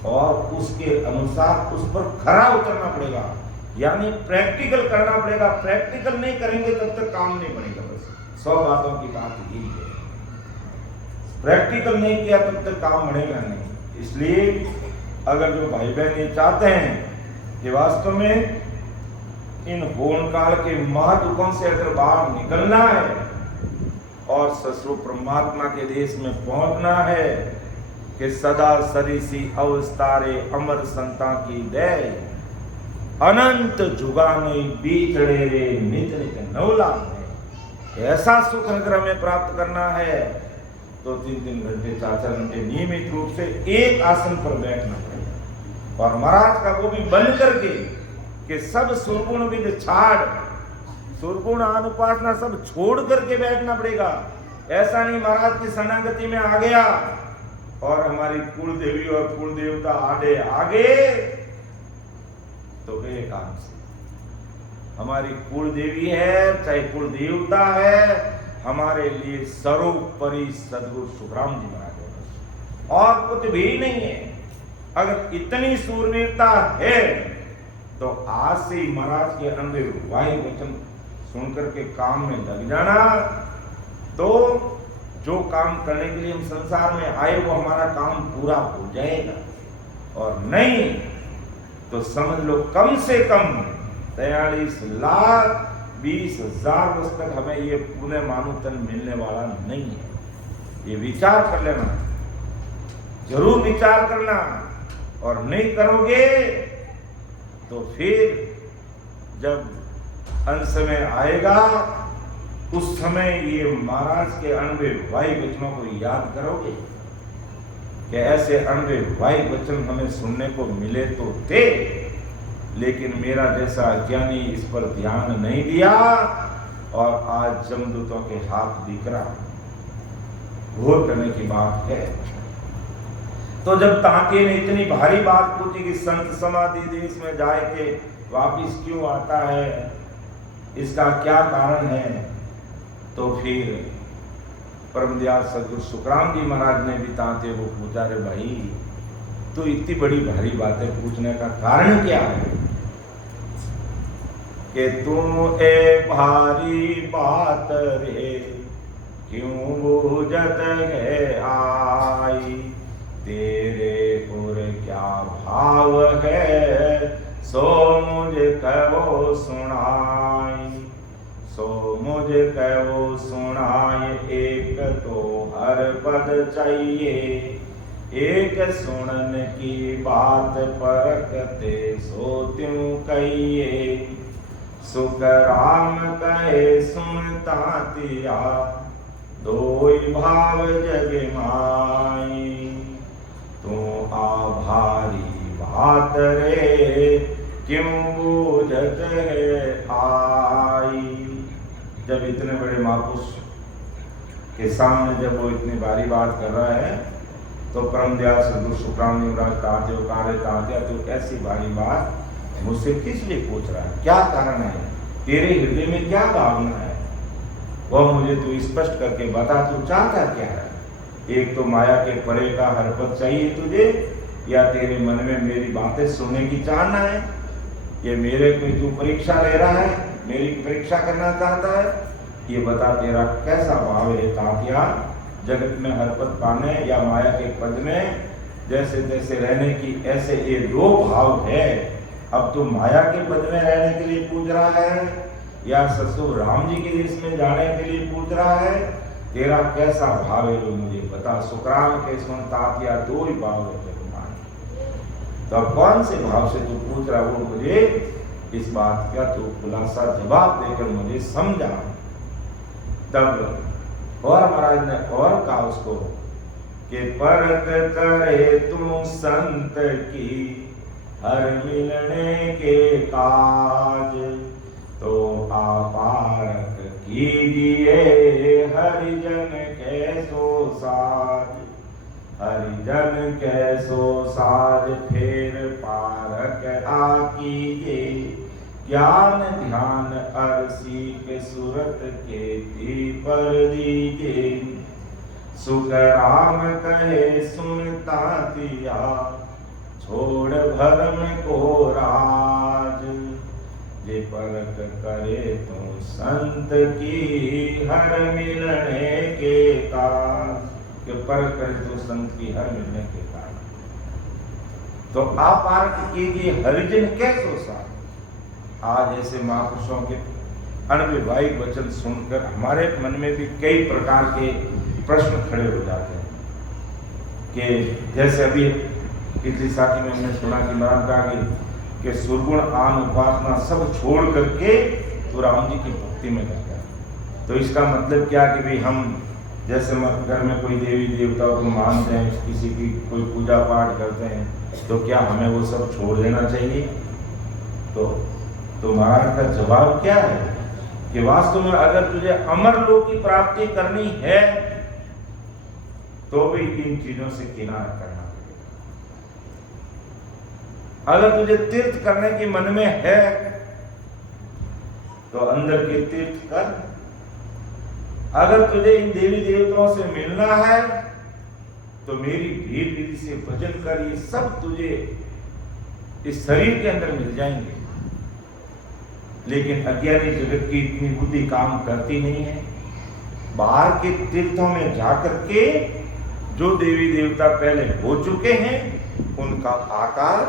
और उसके अनुसार उस पर खरा उतरना पड़ेगा, यानी प्रैक्टिकल करना पड़ेगा। प्रैक्टिकल नहीं करेंगे तब तक काम नहीं बनेगा। बस 100 बातों की बात यही है, प्रैक्टिकल नहीं किया तब तक काम बनेगा नहीं। इसलिए अगर जो भाई बहन ये चाहते हैं कि वास्तव में इन होन काल के महादुखों से अगर बाहर निकलना है और ससुर परमात्मा के देश में पहुंचना है, कि सदा सरिसी अवस्तारे अमर संता की दय, अनंत जुगाने बीचड़े रे नित नित नवला में, ऐसा सुख अगर हमें प्राप्त करना है तो 3-3 घंटे 4-4 घंटे नियमित रूप से एक आसन पर बैठना पड़ेगा। और महाराज का वो भी बंद करके कि सब सुरगुण विद छाड़, सुरगुण अनुपासना सब छोड़ करके बैठना पड़ेगा। ऐसा नहीं महाराज की शरणागति में आ गया और हमारी कुल देवी और कुल देवता आगे तो गए काम से। हमारी कुल देवी है चाहे कुल देवता है, हमारे लिए सर्वोपरि सदगुरु सुखराम जी महाराज है और कुछ भी नहीं है। अगर इतनी सूरवीरता है तो आज से ही महाराज के अनुभव वायु वचन सुनकर के काम में लग जाना, तो जो काम करने के लिए हम संसार में आए वो हमारा काम पूरा हो जाएगा। और नहीं तो समझ लो कम से कम 43,20,000 वर्ष तक हमें ये पुण्य मानुतन मिलने वाला नहीं है। ये विचार कर लेना, जरूर विचार करना। और नहीं करोगे तो फिर जब अंत समय आएगा उस समय ये महाराज के अनुभव वायु वचनों को याद करोगे कि ऐसे अनुभव वायु वचन हमें सुनने को मिले तो थे, लेकिन मेरा जैसा अज्ञानी इस पर ध्यान नहीं दिया और आज जमदूतों के हाथ दिख रहा। घोर करने की बात है। तो जब ताके ने इतनी भारी बात पूछी कि संत समाधि देश में जाए के वापिस क्यों आता है, इसका क्या कारण है, तो फिर परम दयाल सदगुरु सुखराम जी महाराज ने भी ताते वो पूछा, रे भाई तो इतनी बड़ी भारी बातें पूछने का कारण क्या है कि तुम ए भारी बात रे क्यों बूझत है आई, तेरे और क्या भाव है सो मुझे कहो सुनाई, सो मुझे कहो सुनाए। एक तो हर पद चाहिए, एक सुनन की बात परखते सो त्यों कहिए। सुख राम कहे सुनता तिया, दोई भाव जग माई। तू आभारी बात रे क्यों बूझत है आई। जब इतने बड़े महापुरुष के सामने जब वो इतनी भारी बात कर रहा है तो परम दयाल सदगुरु सुखराम जी महाराज ताते हो काले ताते, तो ऐसी भारी बात मुझसे किस लिए पूछ रहा है, क्या कारण है, तेरे हृदय में क्या भावना है, वह मुझे तू स्पष्ट करके बता। तू चाहता क्या है? एक तो माया के परे का हर पद चाहिए तुझे, या तेरे मन में मेरी बातें सुनने की चाहना है? ये मेरे कोई तू परीक्षा ले रहा है, मेरी परीक्षा करना चाहता है? ये बता तेरा कैसा भाव है तात्या, जगत में हर पद पाने या माया के पद में जैसे तैसे रहने की, ऐसे ये दो भाव है। अब तू माया के पद में रहने के लिए पूछ रहा है या ससुर राम जी के देश में जाने के लिए पूछ रहा है? तेरा कैसा भाव है वो मुझे बता। सुखराम के सुन तात्या दो ही भाव है जगमान, तो अब कौन से भाव से तू पूछ रहा वो मुझे इस बात का तू खुलासा जवाब देकर मुझे समझा। तब और महाराज ने और कहा उसको कि परत करे तू संत की हर मिलने के काज, तो आपारक कीजिए हरिजन कैसो साज। हरिजन कैसो साज फिर पारक आकीजे, ज्ञान ध्यान अरसी के सूरत के पर दीजे। सुख राम कहे सुनता दिया, छोड़ भरम को राज। जे परक करे तो संत की हर मिलने के काज, कि परक करे तो संत की हर मिलने के काज। तो आप पारक कीजिए हरिजन कैसो साज। आज ऐसे महापुरुषों के अनविवाहिक वचन सुनकर हमारे मन में भी कई प्रकार के प्रश्न खड़े हो जाते हैं कि जैसे अभी पिछली साथी में हमने सुना कि महाराज कहा कि सुरगुण आन उपासना सब छोड़ करके तो राम जी की भक्ति में लग गया। तो इसका मतलब क्या कि भाई हम जैसे घर में कोई देवी देवताओं को मानते हैं, किसी की कोई पूजा पाठ करते हैं, तो क्या हमें वो सब छोड़ देना चाहिए? तो महाराज का जवाब क्या है कि वास्तव में अगर तुझे अमर लोक की प्राप्ति करनी है तो भी इन चीजों से किनारा करना पड़ेगा। अगर तुझे तीर्थ करने की मन में है तो अंदर के तीर्थ कर। अगर तुझे इन देवी देवताओं से मिलना है तो मेरी भेद विधि से भजन कर। ये सब तुझे इस शरीर के अंदर मिल जाएंगे। लेकिन अज्ञानी जगत की इतनी बुद्धि काम करती नहीं है। बाहर के तीर्थों में जाकर के जो देवी देवता पहले हो चुके हैं उनका आकार,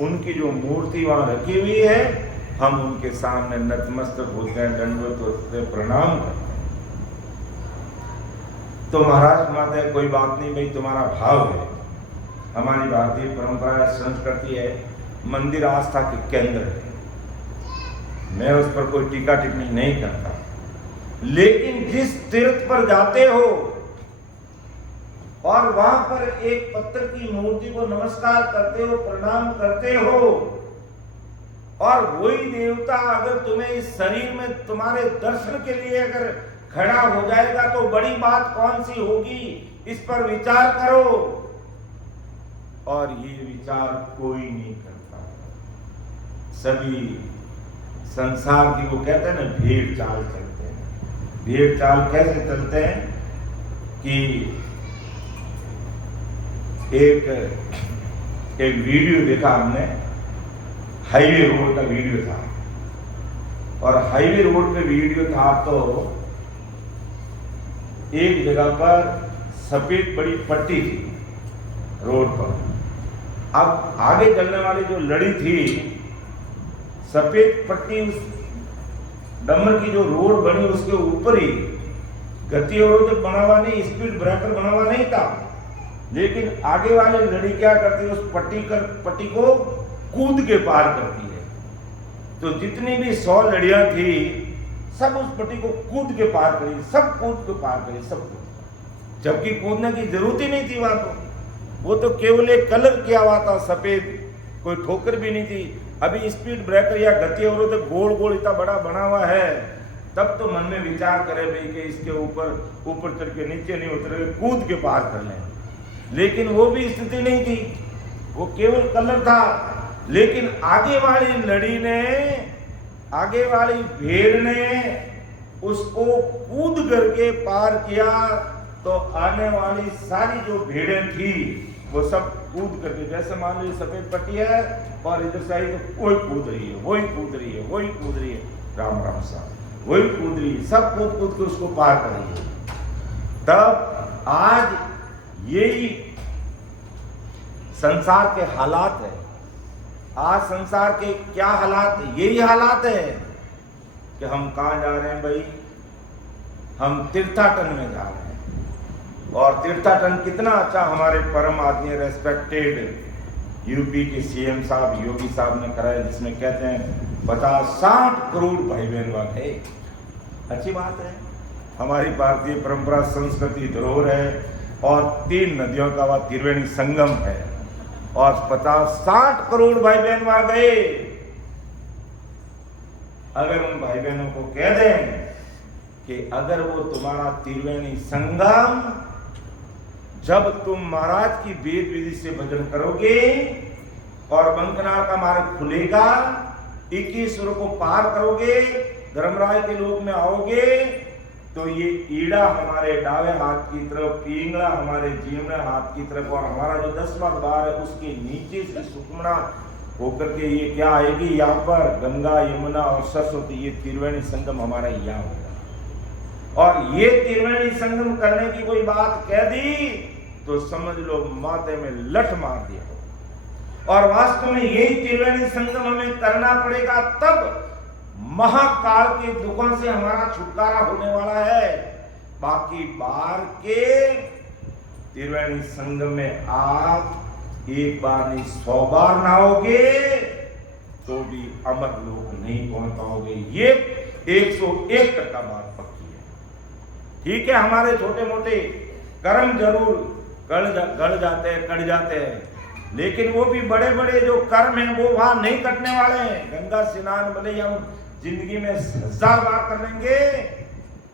उनकी जो मूर्ति वहां रखी हुई है, हम उनके सामने नतमस्तक होते हैं, दंडवत होते हैं, प्रणाम करते हैं। तो महाराज माते हैं कोई बात नहीं भाई, तुम्हारा भाव है। हमारी भारतीय परंपरा संस्कृति है, मंदिर आस्था के केंद्र है, मैं उस पर कोई टीका टिप्पणी नहीं करता। लेकिन जिस तीर्थ पर जाते हो और वहां पर एक पत्थर की मूर्ति को नमस्कार करते हो, प्रणाम करते हो, और वही देवता अगर तुम्हें इस शरीर में तुम्हारे दर्शन के लिए अगर खड़ा हो जाएगा तो बड़ी बात कौन सी होगी, इस पर विचार करो। और ये विचार कोई नहीं करता। सभी संसार की, वो कहते हैं ना, भेड़ चाल चलते हैं। भेड़ चाल कैसे चलते हैं कि एक वीडियो देखा हमने, हाईवे रोड का वीडियो था, और हाईवे रोड पे वीडियो था तो एक जगह पर सफेद बड़ी पट्टी थी रोड पर। अब आगे चलने वाली जो लड़ी थी, सफेद पट्टी उस डमर की जो रोड बनी उसके ऊपर ही गति अवरोधक बना हुआ नहीं, स्पीड ब्रेकर बना हुआ नहीं था। लेकिन आगे वाले लड़ी क्या करती है, उस पट्टी को कूद के पार करती है। तो जितनी भी 100 लड़ियां थी सब उस पट्टी को कूद के पार करी, सब कूद के पार करी, सब कूद। जबकि कूदने की जरूरत ही नहीं थी वहां तो, वो तो केवल एक कलर किया हुआ था सफेद, कोई ठोकर भी नहीं थी। अभी स्पीड ब्रेकर या गति अवरोधक गोल गोल इतना बड़ा बना हुआ है, तब तो मन में विचार करे भाई कि इसके ऊपर चढ़ के नीचे नहीं उतरे, कूद के पार कर लें। लेकिन वो भी स्थिति नहीं थी, वो केवल कलर था। लेकिन आगे वाली लड़ी ने, आगे वाली भेड़ ने उसको कूद करके पार किया, तो आने वाली सारी जो भेड़ें थी वो सब कूद करके, जैसे मान लो सफेद पट्टी है और इधर से आई तो वही कूद रही है, वही कूद रही है, वही कूद रही है, राम राम साहब, वही कूद रही है, सब कूद कूद के उसको पार कर रही है। तब आज यही संसार के हालात है। आज संसार के क्या हालात है? यही हालात है कि हम कहां जा रहे हैं भाई, हम तीर्थाटन में जा रहे हैं। और तीर्थाटन कितना अच्छा हमारे परम आदमी रेस्पेक्टेड यूपी के सीएम साहब योगी साहब ने कराया, जिसमें कहते हैं 50-60 करोड़ भाई बहन वहां गए। अच्छी बात है, हमारी भारतीय परंपरा संस्कृति धरोहर है, और 3 नदियों का वह त्रिवेणी संगम है, और 50-60 करोड़ भाई बहन वहां गए। अगर उन भाई बहनों को कह दें कि अगर वो तुम्हारा त्रिवेणी संगम, जब तुम महाराज की वेद विधि से भजन करोगे और बंकनाल का मार्ग खुलेगा, 21 सुर को पार करोगे, धर्मराय के लोक में आओगे, तो ये ईड़ा हमारे डावे हाथ की तरफ, पिंगला हमारे जीवने हाथ की तरफ, और हमारा जो 10वां द्वार है उसके नीचे से सुखमना होकर के ये क्या आएगी, यहाँ पर गंगा, यमुना और सरस्वती, ये त्रिवेणी संगम हमारा यहाँ होगा। और ये त्रिवेणी संगम करने की कोई बात कह दी तो समझ लो माथे में लठ मार दिया। और वास्तव में यही त्रिवेणी संगम हमें करना पड़ेगा, तब महाकाल के दुखों से हमारा छुटकारा होने वाला है। बाकी बाहर के त्रिवेणी संगम में आप एक बार नहीं 100 बार नहाओगे तो भी अमर लोक नहीं पहुंच पाओगे। ये 101% बात पक्की है। ठीक है, हमारे छोटे मोटे कर्म जरूर गड़ जाते हैं, कट जाते हैं, लेकिन वो भी बड़े बड़े जो कर्म हैं वो वहां नहीं कटने वाले हैं। गंगा स्नान भले ही हम जिंदगी में 1000 बार कर लेंगे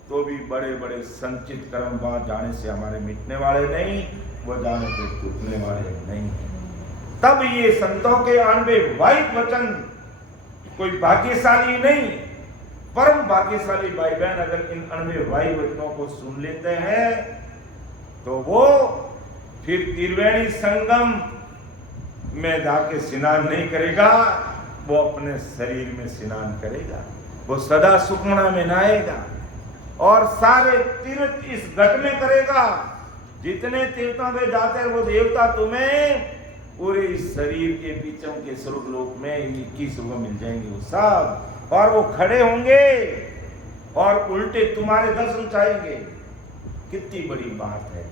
तो भी बड़े बड़े संचित कर्म वहां जाने से हमारे मिटने वाले नहीं, वो जाने से टूटने वाले नहीं। तब ये संतों के 92 वाइट वचन कोई भाग्यशाली नहीं, परम भाग्यशाली भाई बहन अगर इन 92 वाइट वचनों को सुन लेते हैं तो वो फिर त्रिवेणी संगम में जाके स्नान नहीं करेगा, वो अपने शरीर में स्नान करेगा, वो सदा सुखमना में नहाएगा और सारे तीर्थ इस घट में करेगा। जितने तीर्थों में जाते हैं वो देवता तुम्हें पूरे शरीर के पीछे के स्वर्ग लोक में 21 रूप मिल जाएंगे वो सब, और वो खड़े होंगे और उल्टे तुम्हारे दर्शन चाहेंगे। कितनी बड़ी बात है।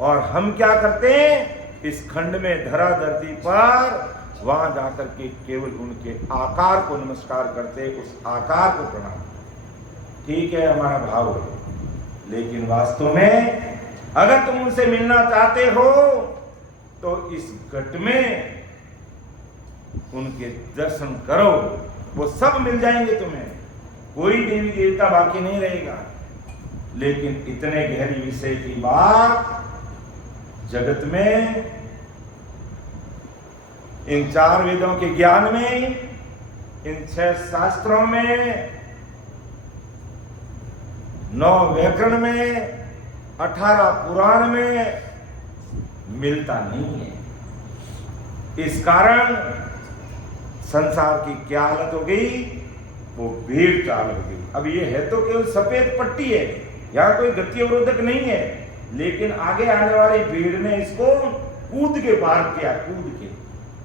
और हम क्या करते हैं, इस खंड में धरा धरती पर वहां जाकर के केवल उनके आकार को नमस्कार करते, उस आकार को प्रणाम। ठीक है, हमारा भाव है, लेकिन वास्तव में अगर तुम उनसे मिलना चाहते हो तो इस घट में उनके दर्शन करो, वो सब मिल जाएंगे तुम्हें, कोई देवी देवता बाकी नहीं रहेगा। लेकिन इतने गहरी विषय की बात जगत में इन 4 वेदों के ज्ञान में, इन 6 शास्त्रों में, 9 व्याकरण में, 18 पुराण में मिलता नहीं है। इस कारण संसार की क्या हालत हो गई, वो भीड़ चाल हो गई। अब ये है तो केवल सफेद पट्टी है, यहाँ कोई गति अवरोधक नहीं है, लेकिन आगे आने वाली भीड़ ने इसको कूद के पार किया, कूद के,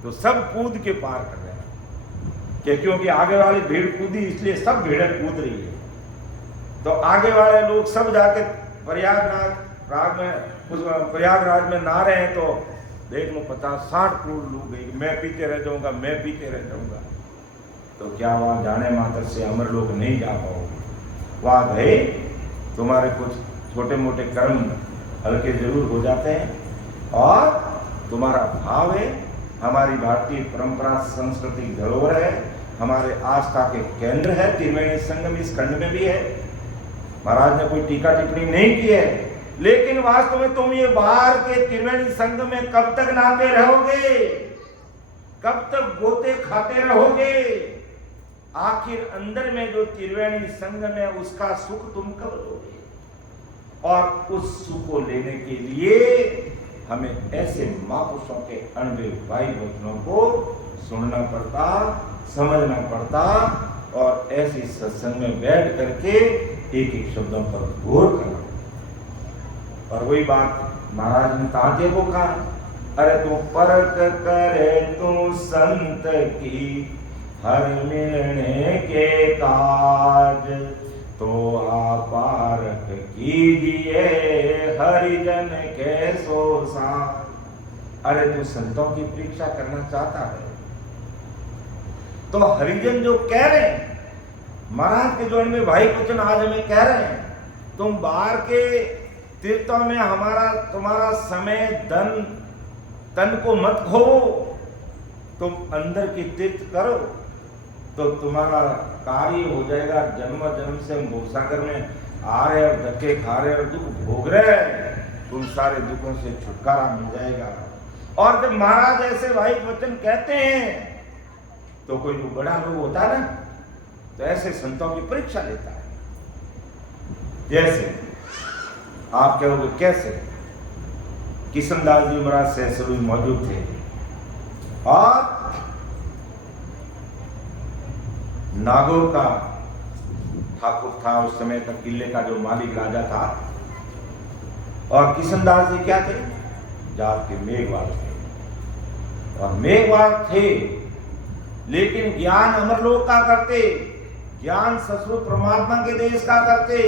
तो सब कूद के पार कर रहे हैं। क्योंकि आगे वाली भीड़ कूदी इसलिए सब भीड़ कूद रही है। तो आगे वाले लोग सब जाके प्रयागराज में नहा रहे हैं, तो देख लो 50-60 करोड़ लोग गए, मैं पीते रह जाऊंगा, मैं पीते रह जाऊंगा। तो क्या वहां जाने मात्र से अमर लोग नहीं जा पाओगे? वहां गए तुम्हारे कुछ छोटे मोटे कर्म हल्के जरूर हो जाते हैं, और तुम्हारा भाव है, हमारी भारतीय परंपरा संस्कृति धरोहर है, हमारे आस्था के केंद्र है। त्रिवेणी संगम इस खंड में भी है, महाराज ने कोई टीका टिप्पणी नहीं की है, लेकिन वास्तव में तुम ये बाहर के त्रिवेणी संगम में कब तक नहाते रहोगे, कब तक गोते खाते रहोगे? आखिर अंदर में जो त्रिवेणी संगम है उसका सुख तुम कब लोगे? और उस सुख को लेने के लिए हमें ऐसे महापुरुषों के 92 वायु वचनों को सुनना पड़ता, समझना पड़ता, और ऐसे सत्संग में बैठ करके एक एक शब्दों पर गौर करना। और वही बात महाराज ने ताजे को कहा, अरे तू परख करे तू संत की हर मिलने के काज, तो आपारक कीजिए हरिजन के सोसा। अरे तू संतों की परीक्षा करना चाहता है तो हरिजन जो कह रहे हैं, महाराज के जोड़ में भाई वचन आज हमें कह रहे हैं, तुम बाहर के तीर्थों में तुम्हारा समय धन तन को मत खो, तुम अंदर की तीर्थ करो तो तुम्हारा कार्य हो जाएगा। जन्म जन्म से हम भवसागर में आ रहे और धक्के खा रहे और दुख भोग रहे, तुम सारे दुखों से छुटकारा मिल जाएगा। और जब महाराज ऐसे भाई वचन कहते हैं तो कोई बड़ा लोग होता है ना, तो ऐसे संतों की परीक्षा लेता है। जैसे आप कहोगे कैसे? किशनदास जी महाराज सहसरू मौजूद थे, और नागौर का ठाकुर था उस समय का, किले का जो मालिक राजा था, और किशनदास जी क्या थे? जात के मेघवाल थे, और मेघवाल थे लेकिन ज्ञान अमरलोक का करते, ज्ञान ससुर परमात्मा के देश का करते,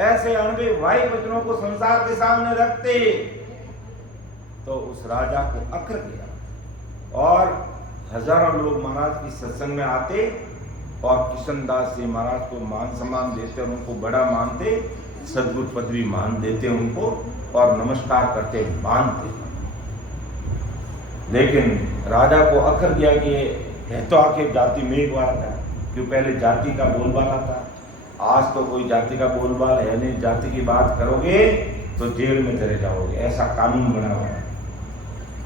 ऐसे अणवे वायु वचनों को संसार के सामने रखते, तो उस राजा को अक्र गया और हजारों लोग महाराज की सत्संग में आते और किशनदास जी महाराज को मान सम्मान देते और उनको बड़ा मानते, सद्गुरु पदवी मान देते उनको और नमस्कार करते मानते। लेकिन राजा को अखर दिया कि ये तो आखिर जाति में एक बार था, क्यों पहले जाति का बोलबाला था, आज तो कोई जाति का बोलबाल है नहीं, जाति की बात करोगे तो जेल में चले जाओगे, ऐसा कानून बना हुआ है।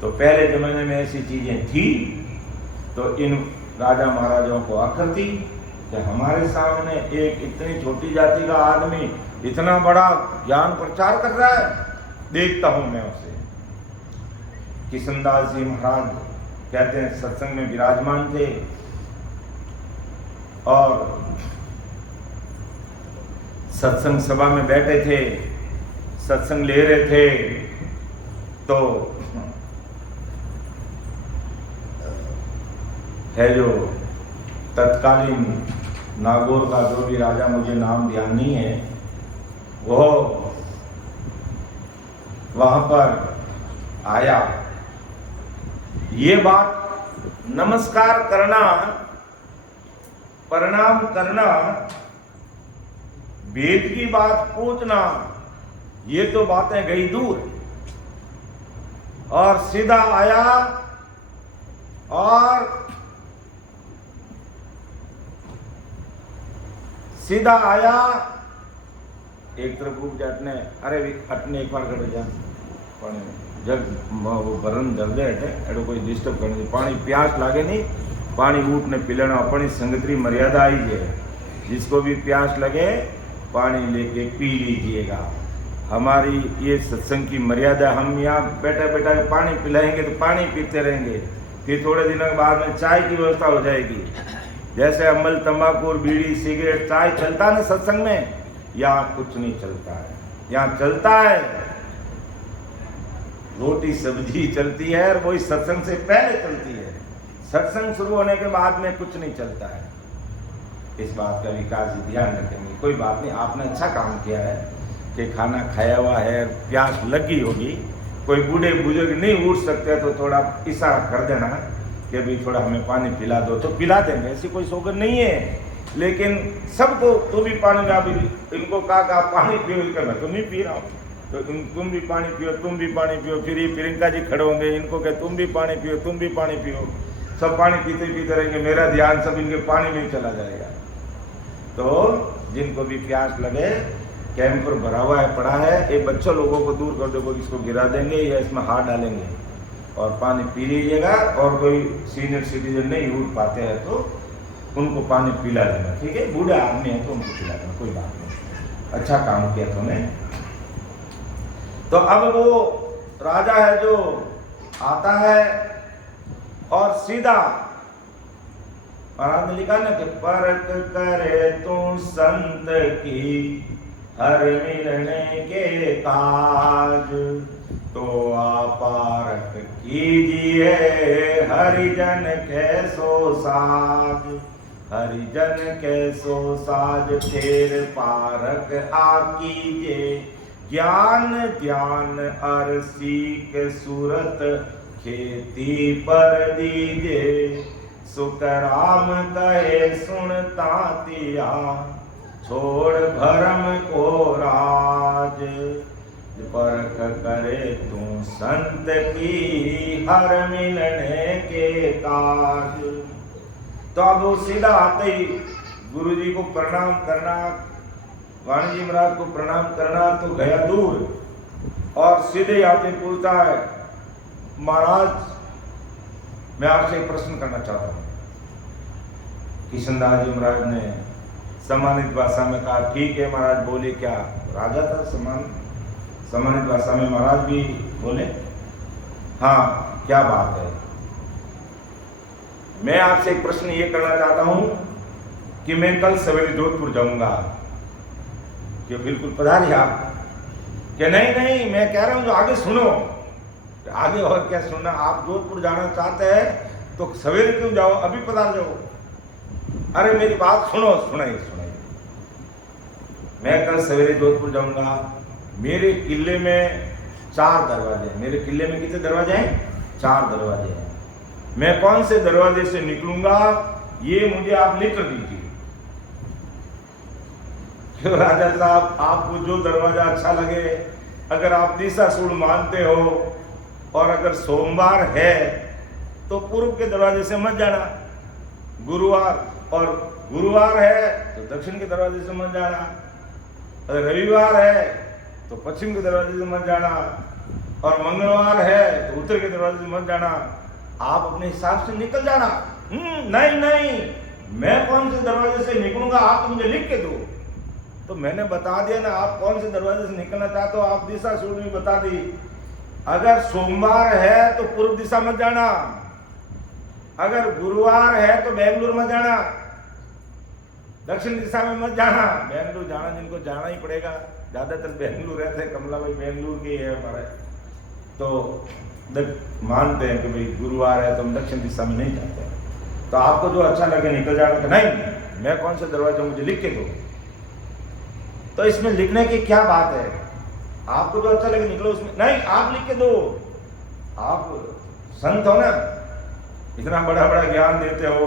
तो पहले जमाने में ऐसी चीजें थी, तो इन राजा महाराजाओं को अखर थी कि हमारे सामने एक इतनी छोटी जाति का आदमी इतना बड़ा ज्ञान प्रचार कर रहा है, देखता हूं मैं उसे। किशनदास जी महाराज कहते हैं सत्संग में विराजमान थे और सत्संग सभा में बैठे थे, सत्संग ले रहे थे, तो है जो तत्कालीन नागौर का जो भी राजा, मुझे नाम ध्यान नहीं है, वो वहां पर आया। ये बात नमस्कार करना, प्रणाम करना, वेद की बात पूछना, ये तो बातें गई दूर, और सीधा आया और सीधा आया, एक तरफ उठ जाटने, अरे हटने एक बार कर जा, जब वो भरण जल दे एडो कोई डिस्टर्ब करने, पानी प्यास लागे नहीं, पानी उठने पिलाना, अपनी संगतरी मर्यादा आई है, जिसको भी प्यास लगे पानी लेके पी लीजिएगा। हमारी ये सत्संग की मर्यादा, हम यहाँ बैठा बैठा पानी पिलाएंगे तो पानी पीते रहेंगे, फिर थोड़े दिनों के बाद में चाय की व्यवस्था हो जाएगी। जैसे अमल, तंबाकू, बीड़ी, सिगरेट, चाय चलता है ना सत्संग में, यहाँ कुछ नहीं चलता है। यहाँ चलता है रोटी सब्जी चलती है, और वही सत्संग से पहले चलती है, सत्संग शुरू होने के बाद में कुछ नहीं चलता है। इस बात का विकास ध्यान रखेंगे। कोई बात नहीं, आपने अच्छा काम किया है कि खाना खाया हुआ है, प्यास लगी होगी, कोई बूढ़े बुजुर्ग नहीं उठ सकते तो थोड़ा इशारा कर देना कि भाई थोड़ा हमें पानी पिला दो, तो पिला देंगे, ऐसी कोई सोगन नहीं है। लेकिन सबको तो भी पानी ना, भी इनको कहा कि आप पानी पियो, इनका मैं तो नहीं पी रहा हूँ, तो तुम भी पानी पियो, तुम भी पानी पियो। फिर ये प्रियंका जी खड़े होंगे, इनको कहे तुम भी पानी पियो, तुम भी पानी पियो, सब पानी पीते पीते रहेंगे, मेरा ध्यान सब इनके पानी में ही चला जाएगा। तो जिनको भी प्यास लगे, कैंपर भरा हुआ है, पड़ा है, ये बच्चों लोगों को दूर कर दो, इसको गिरा देंगे या इसमें हाथ डालेंगे और पानी पी लीजिएगा। और कोई सीनियर सिटीजन नहीं उठ पाते हैं तो उनको पानी पिला देना, ठीक है। बूढ़ा आदमी है तो उनको पिला देना, कोई बात नहीं, अच्छा काम किया तुमने। तो अब वो राजा है जो आता है और सीधा महाराज ने लिखा ना कि परख करे तू संत की हर मिलने के काज, तो आपारक कीजिए हरिजन कैसो साज, हरिजन कैसो साज फेर पारक आकीजे, ज्ञान ध्यान अर सीख सूरत खेती पर दीजे, सुतराम कहे सुनता तिया छोड़ भरम को राज, परख करे तू संत की हर मिलने के काज। तो अब वो सीधा आते ही गुरु जी को प्रणाम करना, वाणी जी महाराज को प्रणाम करना, तो गया दूर और सीधे आते पूछता है, महाराज मैं आपसे एक प्रश्न करना चाहता हूँ। किशनदास जी महाराज ने सम्मानित भाषा में कहा, ठीक है महाराज बोले। क्या राजा था, सम्मानित भाषा में महाराज भी बोले, हाँ क्या बात है। मैं आपसे एक प्रश्न ये करना चाहता हूं कि मैं कल सवेरे जोधपुर जाऊंगा, क्यों बिल्कुल पधारिए आप। क्या नहीं नहीं, मैं कह रहा हूं जो आगे सुनो, आगे और क्या सुनना। आप जोधपुर जाना चाहते हैं तो सवेरे क्यों जाओ, अभी पधार जाओ। अरे मेरी बात सुनो, सुनाइए सुनाइए। मैं कल सवेरे जोधपुर जाऊंगा, मेरे किले में 4 दरवाजे हैं। मेरे किले में कितने दरवाजे हैं? 4 दरवाजे हैं। मैं कौन से दरवाजे से निकलूंगा ये मुझे आप लिख दीजिए। क्यों राजा साहब, आपको जो दरवाजा अच्छा लगे, अगर आप दिशा सूड मानते हो और अगर सोमवार है तो पूर्व के दरवाजे से मत जाना। गुरुवार है तो दक्षिण के दरवाजे से मत जाना। अगर रविवार है तो पश्चिम के दरवाजे से मत जाना, और मंगलवार है तो उत्तर के दरवाजे से मत जाना। आप अपने हिसाब से निकल जाना। नहीं, मैं कौन से दरवाजे से निकलूंगा, आप तो मुझे लिख के दो। तो मैंने बता दिया ना, आप कौन से दरवाजे से निकलना चाहते हो, आप दिशा सूर्य में बता दी। अगर सोमवार है तो पूर्व दिशा मत जाना, अगर गुरुवार है तो बेंगलुरु मत जाना, दक्षिण दिशा में मत जाना। बेंगलुरु जाना जिनको जाना ही पड़ेगा, ज्यादातर बेंगलुरु रहते हैं, कमला भाई बेंगलुरु के है हमारे, तो मानते हैं कि भाई गुरुवार है तो हम दक्षिण दिशा में नहीं जाते। तो आपको जो अच्छा लगे निकल जाना, नहीं मैं कौन सा दरवाजा, मुझे लिख के दो। तो इसमें लिखने की क्या बात है, आपको जो अच्छा लगे निकलो उसमें, नहीं आप लिख के दो। आप संत हो ना, इतना बड़ा बड़ा ज्ञान देते हो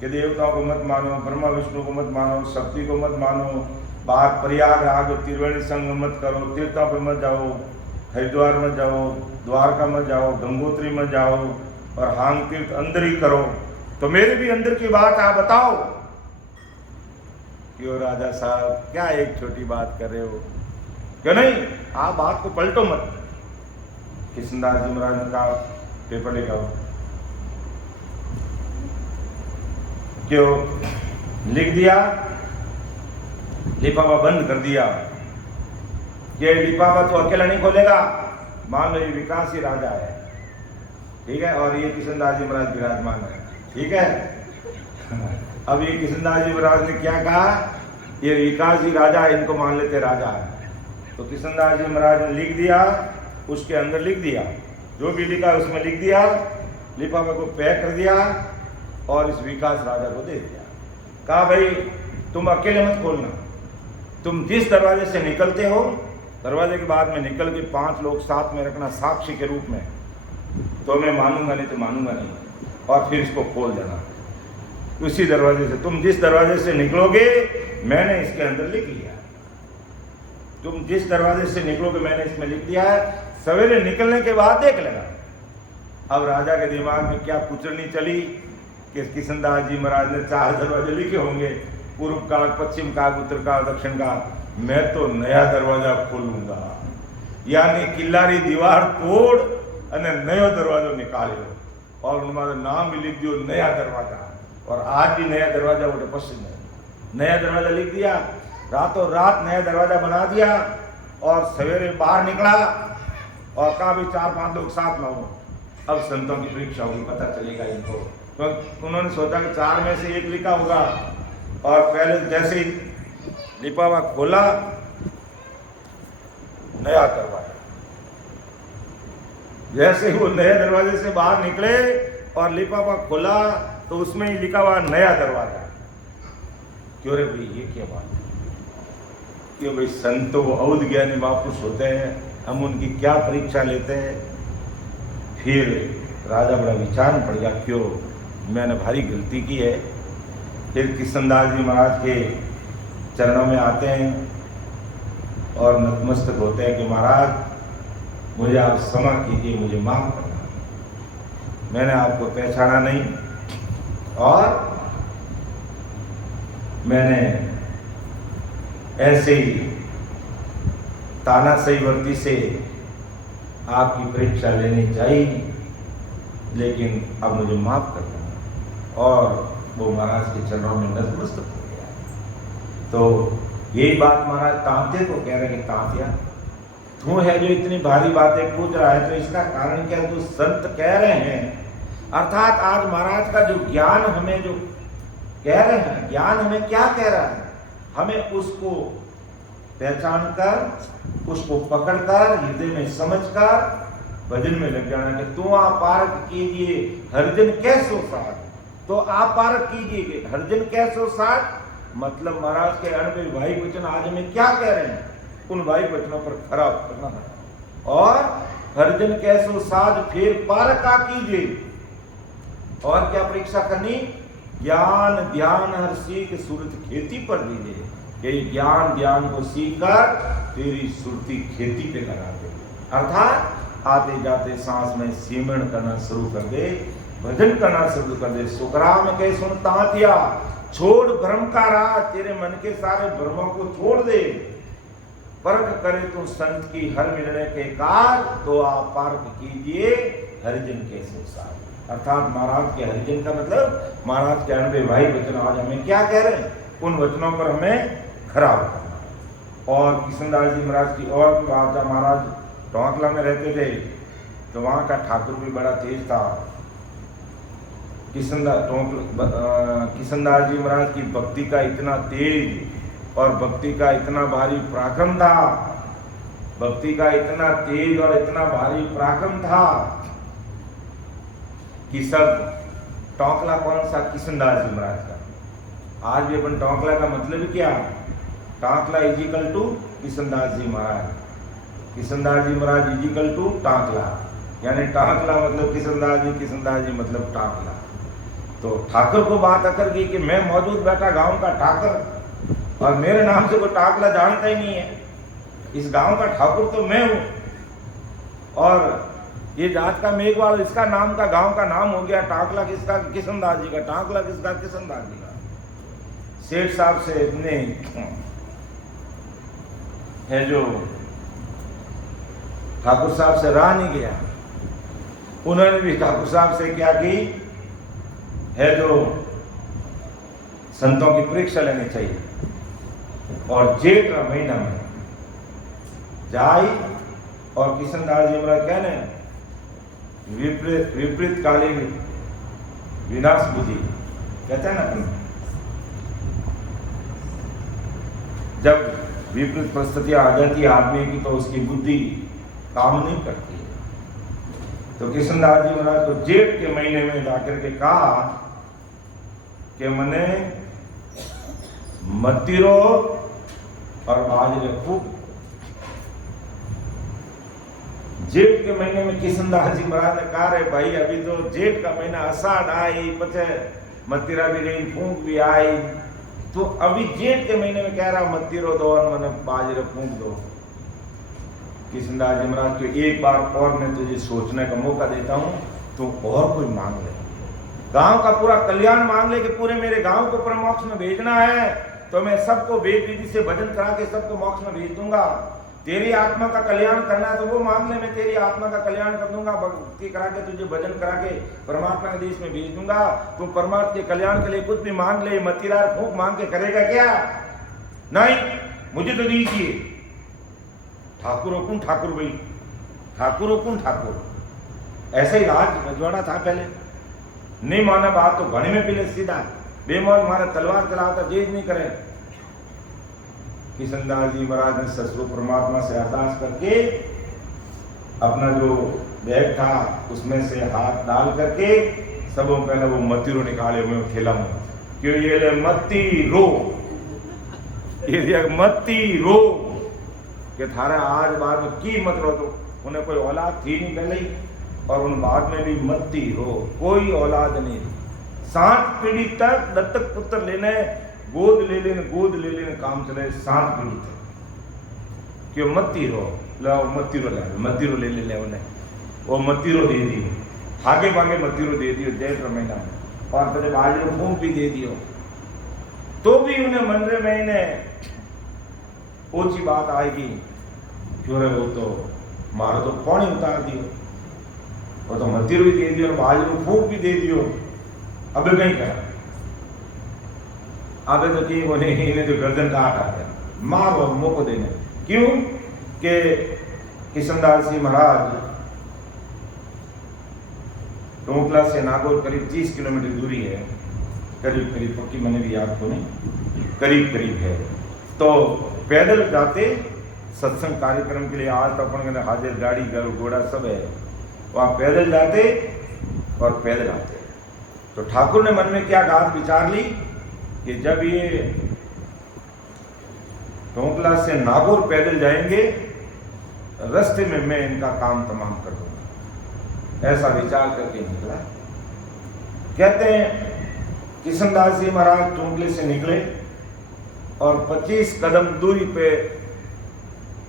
कि देवताओं को मत मानो, ब्रह्मा विष्णु को मत मानो, शक्ति को मत मानो, बाहर प्रयागराज त्रिवेणी संगम मत करो, तीर्थों पे मत जाओ, हरिद्वार मत जाओ, द्वारका मत जाओ, गंगोत्री मत जाओ, और हांग तीर्थ अंदर ही करो। तो मेरे भी अंदर की बात आप बताओ। क्यों राजा साहब, क्या एक छोटी बात कर रहे हो, क्यों नहीं, आप बात को पलटो मत। कृष्णदास जी महाराज का पेपर लिखा हो, क्यों लिख दिया, लिफाफा बंद कर दिया। ये लिफाफा तो अकेला नहीं खोलेगा। मान लो ये विकास ही राजा है, ठीक है, और ये कृष्णदास जी महाराज विराजमान है, ठीक है। अब ये कृष्णदास जी महाराज ने क्या कहा, ये विकास ही राजा है, इनको मान लेते राजा है। तो कृष्णदास जी महाराज ने लिख दिया, उसके अंदर लिख दिया, जो भी लिखा उसमें लिख दिया, लिफाफे को पैक कर दिया और इस विकास राजा को दे दिया। कहा भाई तुम अकेले मत खोलना, तुम जिस दरवाजे से निकलते हो, दरवाजे के बाद में निकल के 5 लोग साथ में रखना साक्षी के रूप में, तो मैं मानूंगा नहीं तो मानूंगा नहीं, और फिर इसको खोल देना उसी दरवाजे से। तुम जिस दरवाजे से निकलोगे मैंने इसके अंदर लिख लिया, तुम जिस दरवाजे से निकलोगे मैंने इसमें लिख दिया है। सवेरे निकलने के बाद देख लेना। अब राजा के दिमाग में क्या कुचरनी चली कि कृष्णदास जी महाराज ने 4 दरवाजे लिखे होंगे, पूर्व का, पश्चिम का, उत्तर का, दक्षिण का। मैं तो नया दरवाजा खोलूंगा, यानी किल्लारी दीवार तोड़ અને नयो दरवाजो निकाल्यो, और उनमारो नाम भी लिख दियो नया दरवाजा। और आज भी नया दरवाजा वो पश्चिम है, नया दरवाजा लिख दिया, रातों रात नया दरवाजा बना दिया। और सवेरे बाहर निकला और कहा भी 4-5 लोग साथ में हो, अब संतों की परीक्षा होगी, पता चलेगा इनको। तो उन्होंने सोचा कि 4 में से 1 लिखा होगा, और पहले जैसे ही लिफाफा खोला, नया दरवाजा। जैसे ही वो नए दरवाजे से बाहर निकले और लिफाफा खोला तो उसमें ही लिखा हुआ नया दरवाजा। क्यों रे भाई, ये क्या बात है? क्यों भाई, संत तो अवध ज्ञानी महापुरुष होते हैं, हम उनकी क्या परीक्षा लेते हैं। फिर राजा बड़ा विचार में पड़ गया, क्यों मैंने भारी गलती की है। फिर कृष्णदास जी महाराज के चरणों में आते हैं और नतमस्तक होते हैं कि महाराज मुझे आप क्षमा कीजिए, मुझे माफ करना, मैंने आपको पहचाना नहीं, और मैंने ऐसे ही तानाशाही वर्ती से आपकी परीक्षा लेनी चाहिए, लेकिन अब मुझे माफ कर देना। और वो महाराज के चरणों में नतमस्तक हो गया। तो यही बात महाराज तांते को कह रहे हैं कि तांतिया तू है जो इतनी भारी बातें पूछ रहा है, तो इसका कारण क्या जो संत कह रहे हैं, अर्थात आज महाराज का जो ज्ञान हमें जो कह रहे हैं, ज्ञान हमें क्या कह रहा है, हमें उसको पहचान कर, उसको पकड़कर, हृदय में समझकर भजन में लग जाना। कि तू आप पारक कीजिए हरिजन कैसो साथ, तो आप पारक कीजिए हरिजन कैसो साथ। मतलब महाराज के अणबे भाई वचन आज हमें क्या कह रहे हैं, उन भाई वचनों पर खरा उतरना है। और हरिजन कैसो साध फिर पारका कीजिए। और क्या परीक्षा करनी, ज्ञान ध्यान हर सीख सुरत खेती पर दीजिए। यही ज्ञान ध्यान को सीखकर तेरी सुरती खेती पे लगा दे। अर्थात आते जाते सांस में सिमरण करना शुरू कर दे, भजन करना शुरू कर दे। सुखराम के सुनता दिया, छोड़ भ्रम का राह, तेरे मन के सारे भ्रमों को छोड़ दे। परख करे तू संत की हर मिलने के कार, तो आप पार्क कीजिए हरिजन के संसार। अर्थात महाराज के हरिजन का मतलब महाराज के अनबे भाई वचन आज हमें क्या कह रहे हैं, उन वचनों पर हमें खराब करना। और किशनदास जी महाराज की और बात, जब महाराज टोंकला में रहते थे तो वहाँ का ठाकुर भी बड़ा तेज था। किशनदास जी महाराज की भक्ति का इतना तेज और भक्ति का इतना भारी पराक्रम था, भक्ति का इतना तेज और इतना भारी पराक्रम था कि सब टोंकला कौन सा, किशनदास जी महाराज का। आज भी अपन टोंकला का मतलब क्या, Tonkla is equal to Kishandas ji Maharaj, Kishandas ji Maharaj is equal to Tankla, यानी टांकला मतलब किशनदास जी, किशनदास जी मतलब टांकला। तो ठाकुर को बात आकर की कि मैं मौजूद बैठा गांव का ठाकुर और मेरे नाम से कोई टांकला जानता ही नहीं है, इस गांव का ठाकुर तो मैं हूं। और ये जात का मेघवाल, इसका नाम का गांव का नाम हो गया टांकला, किसका, किशनदास जी का। टांकला किसका, किशनदास जी का। सेठ साहब से इतने है जो ठाकुर साहब से रहा नहीं गया, उन्होंने भी ठाकुर साहब से क्या की है, जो संतों की परीक्षा लेनी चाहिए। और जेठ का महीना में जाई और किशनदास जी महाराज कहने विपरीत कालीन विनाश बुद्धि कहते हैं ना, जब विपरीत परिस्थितियां आ जाती है आदमी की तो उसकी बुद्धि काम नहीं करती है। तो किशनदास जी महाराज को जेठ के महीने में जाकर के कहा कि मने मतीरो और बाजरे खूब। जेठ के महीने में किशनदास जी महाराज ने कहा, रे भाई अभी तो जेठ का महीना आषाढ़ आई, पचे मतीरा भी रही, फूंक भी आई, तो अभी जेठ के महीने में कह रहा मतीरो दो और मैंने बाजरे फूंक दो। किशनदास जी महाराज को एक बार और मैं तुझे सोचने का मौका देता हूं, तो और कोई मांग ले, गांव का पूरा कल्याण मांग ले कि पूरे मेरे गांव को परम मोक्ष में भेजना है, तो मैं सबको वेद विधि से भजन करा के सबको मोक्ष में भेज दूंगा। तेरी आत्मा का कल्याण करना है तो वो मांग ले, मैं तेरी आत्मा का कल्याण कर दूंगा, भक्ति करा के तुझे भजन करा के परमात्मा के देश में भेज दूंगा। तू परमात्मा के कल्याण के लिए कुछ भी मांग ले, मतीरा फूंक मांग के करेगा क्या? नहीं, मुझे तो दीजिए। ठाकुर हुकुम ठाकुर भाई, ठाकुर हुकुम ठाकुर। ऐसे ही राज रजवाड़ा था पहले, नहीं माना बात तो घने में पीले सीधा बेमौल मारे, तलवार चलाता जेज नहीं करे। किशनदास जी महाराज ने ससुर परमात्मा से अरदास करके अपना जो बैग था उसमें से हाथ डाल करके सबों पहले वो मतीरो निकाले हुए खेला में, क्यों ये ले मत्ती रो, ये मत्ती रो कि थारा आज बाद में की मत रो। तो उन्हें कोई औलाद थी नहीं पहले ही, और उन बाद में भी मत्ती रो, कोई औलाद नहीं। 7 पीढ़ी तक दत्तक पुत्र लेने, गोद ले लेने काम चले, 7 पीढ़ी तक। क्यों मत्ती रो, लो मत्तीरो ले उन्हें, वो मत्तीरो दे दियो, आगे भागे मत्तीरो दे दियो जेठ महीना में, और तेरे बाजरो फूंक भी दे दियो। तो भी उन्हें मंदिर में इन्हें ओछी बात आएगी, क्यों रे वो तो मारो तो पानी उतार दियो, वो तो मतीरो भी दे दियो, बाजरो फूंक भी दे दियो, अब कहीं करा अबे तो की बोले इन्हें तो गर्दन काट आ गया, मारो मौको देने। क्यों कि किशनदास जी महाराज टोंकला से नागौर करीब 30 किलोमीटर दूरी है, करीब पक्की मैंने भी याद को नहीं, करीब है। तो पैदल जाते सत्संग कार्यक्रम के लिए, आज तो अपन हाजिर गाड़ी घोड़ा सब है, वहाँ पैदल जाते और पैदल आते। तो ठाकुर ने मन में क्या बात विचार ली कि जब ये टोंकला से नागौर पैदल जाएंगे, रास्ते में मैं इनका काम तमाम कर दूंगा, ऐसा विचार करके निकला। कहते हैं किशनदास जी महाराज टोंकले से निकले और 25 कदम दूरी पे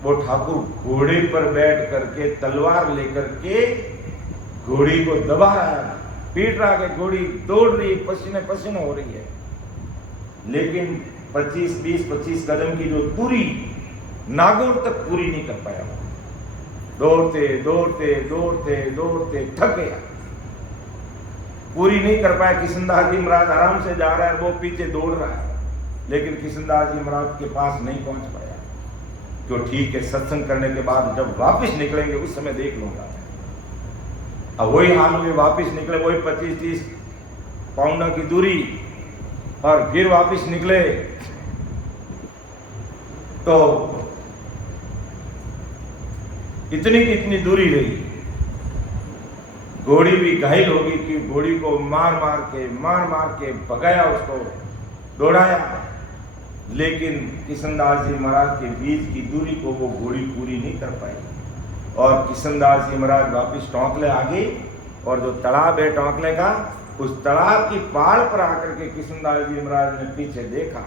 वो ठाकुर घोड़े पर बैठ करके तलवार लेकर के घोड़ी को दबा रहा है। पीट रहा के घोड़ी दौड़ रही, पसीने पसीने हो रही है, लेकिन 20-25 कदम की जो दूरी नागौर तक पूरी नहीं कर पाया। दौड़ते दौड़ते दौड़ते दौड़ते थक गया, पूरी नहीं कर पाया। किशनदास जी महाराज आराम से जा रहा है, वो पीछे दौड़ रहा है, लेकिन किशनदास जी महाराज के पास नहीं पहुंच पाया। क्यों? ठीक है, सत्संग करने के बाद जब वापस निकलेंगे उस समय देख लूंगा। अब वही हाल में वापस निकले, वही 25-30 पाउंड की दूरी, और फिर वापस निकले तो इतनी की इतनी दूरी रही। घोड़ी भी घायल होगी कि घोड़ी को मार मार के भगाया, उसको दौड़ाया, लेकिन किशनदास जी महाराज के बीच की दूरी को वो घोड़ी पूरी नहीं कर पाई। और किशनदास जी महाराज वापिस टोंकले आ गए, और जो तालाब है टोंकले का, उस तालाब की पाल पर आकर के किशनदास जी महाराज ने पीछे देखा,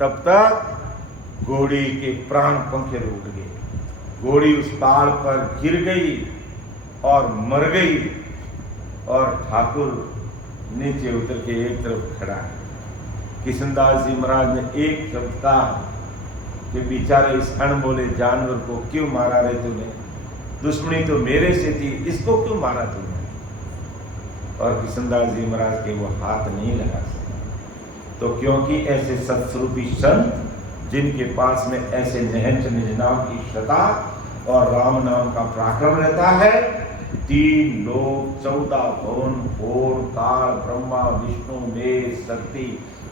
तब तक घोड़ी के प्राण पंखे उठ गए। घोड़ी उस पाल पर गिर गई और मर गई, और ठाकुर नीचे उतर के एक तरफ खड़ा है। किशनदास जी महाराज ने एक शब्द कहा कि बेचारे इस अनमोले जानवर को क्यों मारा रे तूने? दुश्मनी तो मेरे से थी, इसको क्यों मारा तूने? और किशनदास जी महाराज के वो हाथ नहीं लगा सके। तो क्योंकि ऐसे सत्स्वरूपी संत जिनके पास में ऐसे निहंच निज नाम की श्रद्धा और राम नाम का पराक्रम रहता है, 3 लोक 14 भवन घोर काल ब्रह्मा विष्णु महेश शक्ति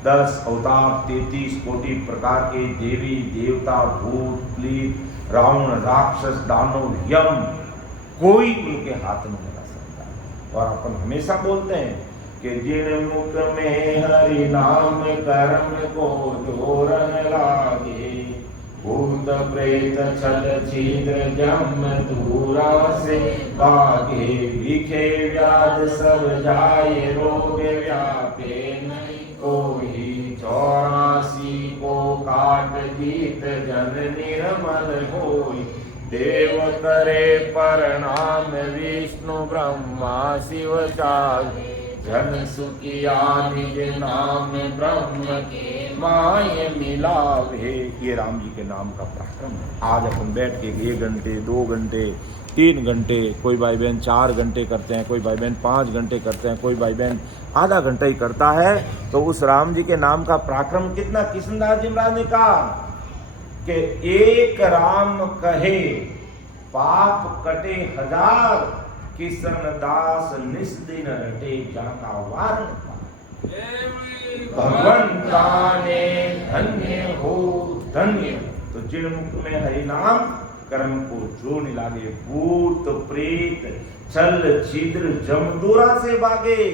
10 अवतार 33 कोटि प्रकार के देवी देवता भूत प्लीत रावण राक्षस दानव यम, कोई उनके हाथ में लगा सकता। और अपन हमेशा बोलते हैं कि जिन मुख में हरि नाम कर्म को जोरन लागे, भूत प्रेत छल छिद्र जम दूरा से भागे, विखे व्याध सब जाए रोग व्यापे नहीं कोई, 84 को काट जीत जन निर्मल होई, देव करे प्रणाम विष्णु ब्रह्मा शिव चाहे, जन सुखिया निज नाम ब्रह्म के माय मिलावे। ये राम जी के नाम का पराक्रम है। आज अपन बैठ के 1 घंटे 2 घंटे 3 घंटे, कोई भाई बहन 4 घंटे करते हैं, कोई भाई बहन 5 घंटे करते हैं, कोई भाई बहन आधा घंटा ही करता है। तो उस राम जी के नाम का पराक्रम कितना? किशनदास जी महाराज ने कहा कि एक राम कहे पाप कटे 1000, किशन दास निस्दिन रटे जाका वारण पाए, भगवंता ने धन्य हो धन्य। तो जिन मुख में हरि नाम कर्म को जो नहीं लागे, भूत प्रेत छल छिद्र जमदूरा से भागे,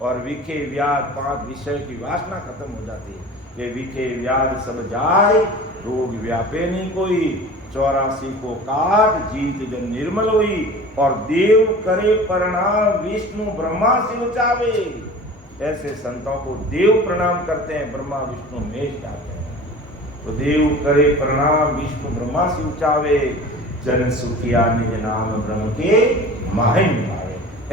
और विखे व्याध 5 विषय की वासना खत्म हो जाती है। ये विखे व्याध सब जाए, रोग व्यापे नहीं कोई, 84 को काट जीत जन निर्मल हुई, और देव करे प्रणाम विष्णु ब्रह्मा शिव चावे। ऐसे संतों को देव प्रणाम करते हैं, ब्रह्मा विष्णु महेश चाहते हैं। तो देव करे प्रणाम विष्णु ब्रह्मा शिव चावे, जन सुखिया निज नाम ब्रह्म के माहे मिलावे।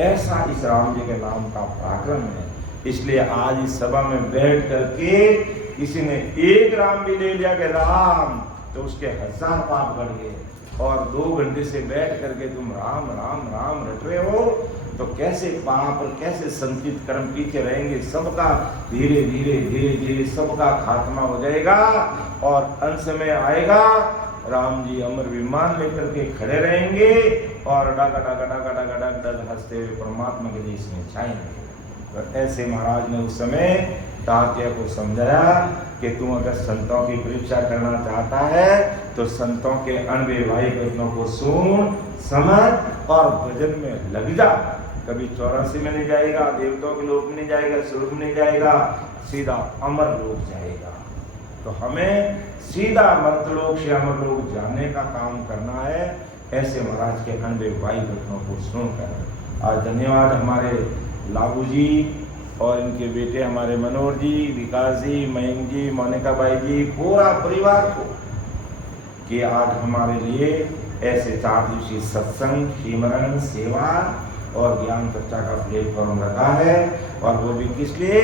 ऐसा इस राम जी के नाम का पराक्रम है। इसलिए आज इस सभा में बैठ करके किसी ने एक राम भी ले लिया कि राम, तो उसके 1000 पाप बढ़ गए। और 2 घंटे से बैठ करके तुम राम राम राम रट रहे हो, तो कैसे पाप और कैसे संचित कर्म पीछे रहेंगे? सबका धीरे धीरे धीरे धीरे सबका खात्मा हो जाएगा, और अंत में आएगा राम जी अमर विमान लेकर के खड़े रहेंगे, और डग डग डग डग डग डग हंसते हुए परमात्मा के देश में छाएंगे। तो ऐसे महाराज ने उस समय तात्या को समझाया कि तुम अगर संतों की परीक्षा करना चाहता है तो संतों के अनवैवाहिक वचनों को सुन समझ और भजन में लग जा। कभी 84 में नहीं जाएगा, देवताओं के लोक में नहीं जाएगा, स्वर्ग में नहीं जाएगा, सीधा अमर लोक जाएगा। तो हमें सीधा मर्तलोक से अमर लोक जाने का काम करना है, ऐसे महाराज के अनवैवाहिक वचनों को सुनकर। आज धन्यवाद हमारे लाबू जी और इनके बेटे हमारे मनोहर जी, विकास जी, मयंक जी, मोनिका बाई जी, पूरा परिवार को कि आज हमारे लिए ऐसे 4 दिवसीय सत्संग, सिमरन, सेवा और ज्ञान चर्चा का प्लेटफॉर्म रखा है, और वो भी किस लिए?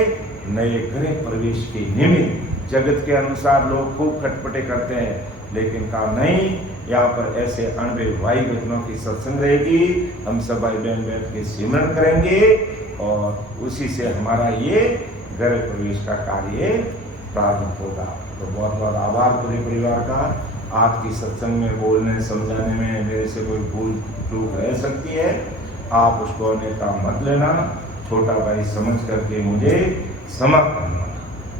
नए गृह प्रवेश के निमित्त। जगत के अनुसार लोग खूब खटपटे करते हैं, लेकिन कहा नहीं, यहाँ पर ऐसे अणबे भाई बहनों की सत्संग रहेगी, हम सब भाई बहन बैठ के सिमरन करेंगे और उसी से हमारा ये गृह प्रवेश का कार्य प्रारंभ होगा। तो बहुत बहुत आभार पूरे परिवार का। आपकी सत्संग में बोलने समझाने में मेरे से कोई भूल चूक रह सकती है, आप उसको अन्यथा मत लेना, छोटा भाई समझ करके मुझे क्षमा करना।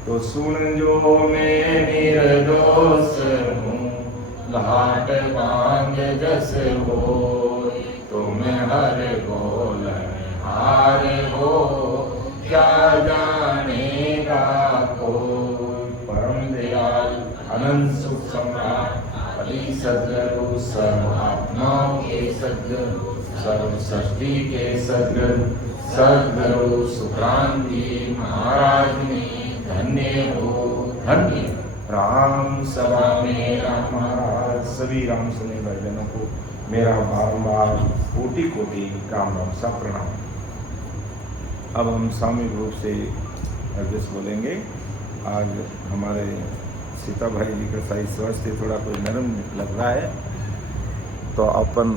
तो सुन जो मैं निर्दोष हूँ, घाट बांध जस हो, तुम हर बोल हार हो, क्या जानेगा कोई। परम दयाल अनंत सुख सम्राट अति सद्गुरु, सर्वात्माओं के सद्गुरु, सर्व सृष्टि के सद्गुरु, सद्गुरु सुक्रांति महाराज ने धन्य हो धन्य। राम सभा में राम महाराज सभी राम सुने भाई बहनों को मेरा बारंबार कोटि कोटि राम राम सा प्रणाम। अब हम सामूहिक रूप से एड्रेस बोलेंगे। आज हमारे सीता भाई जी का साइज स्वास्थ्य थोड़ा कोई नरम लग रहा है, तो अपन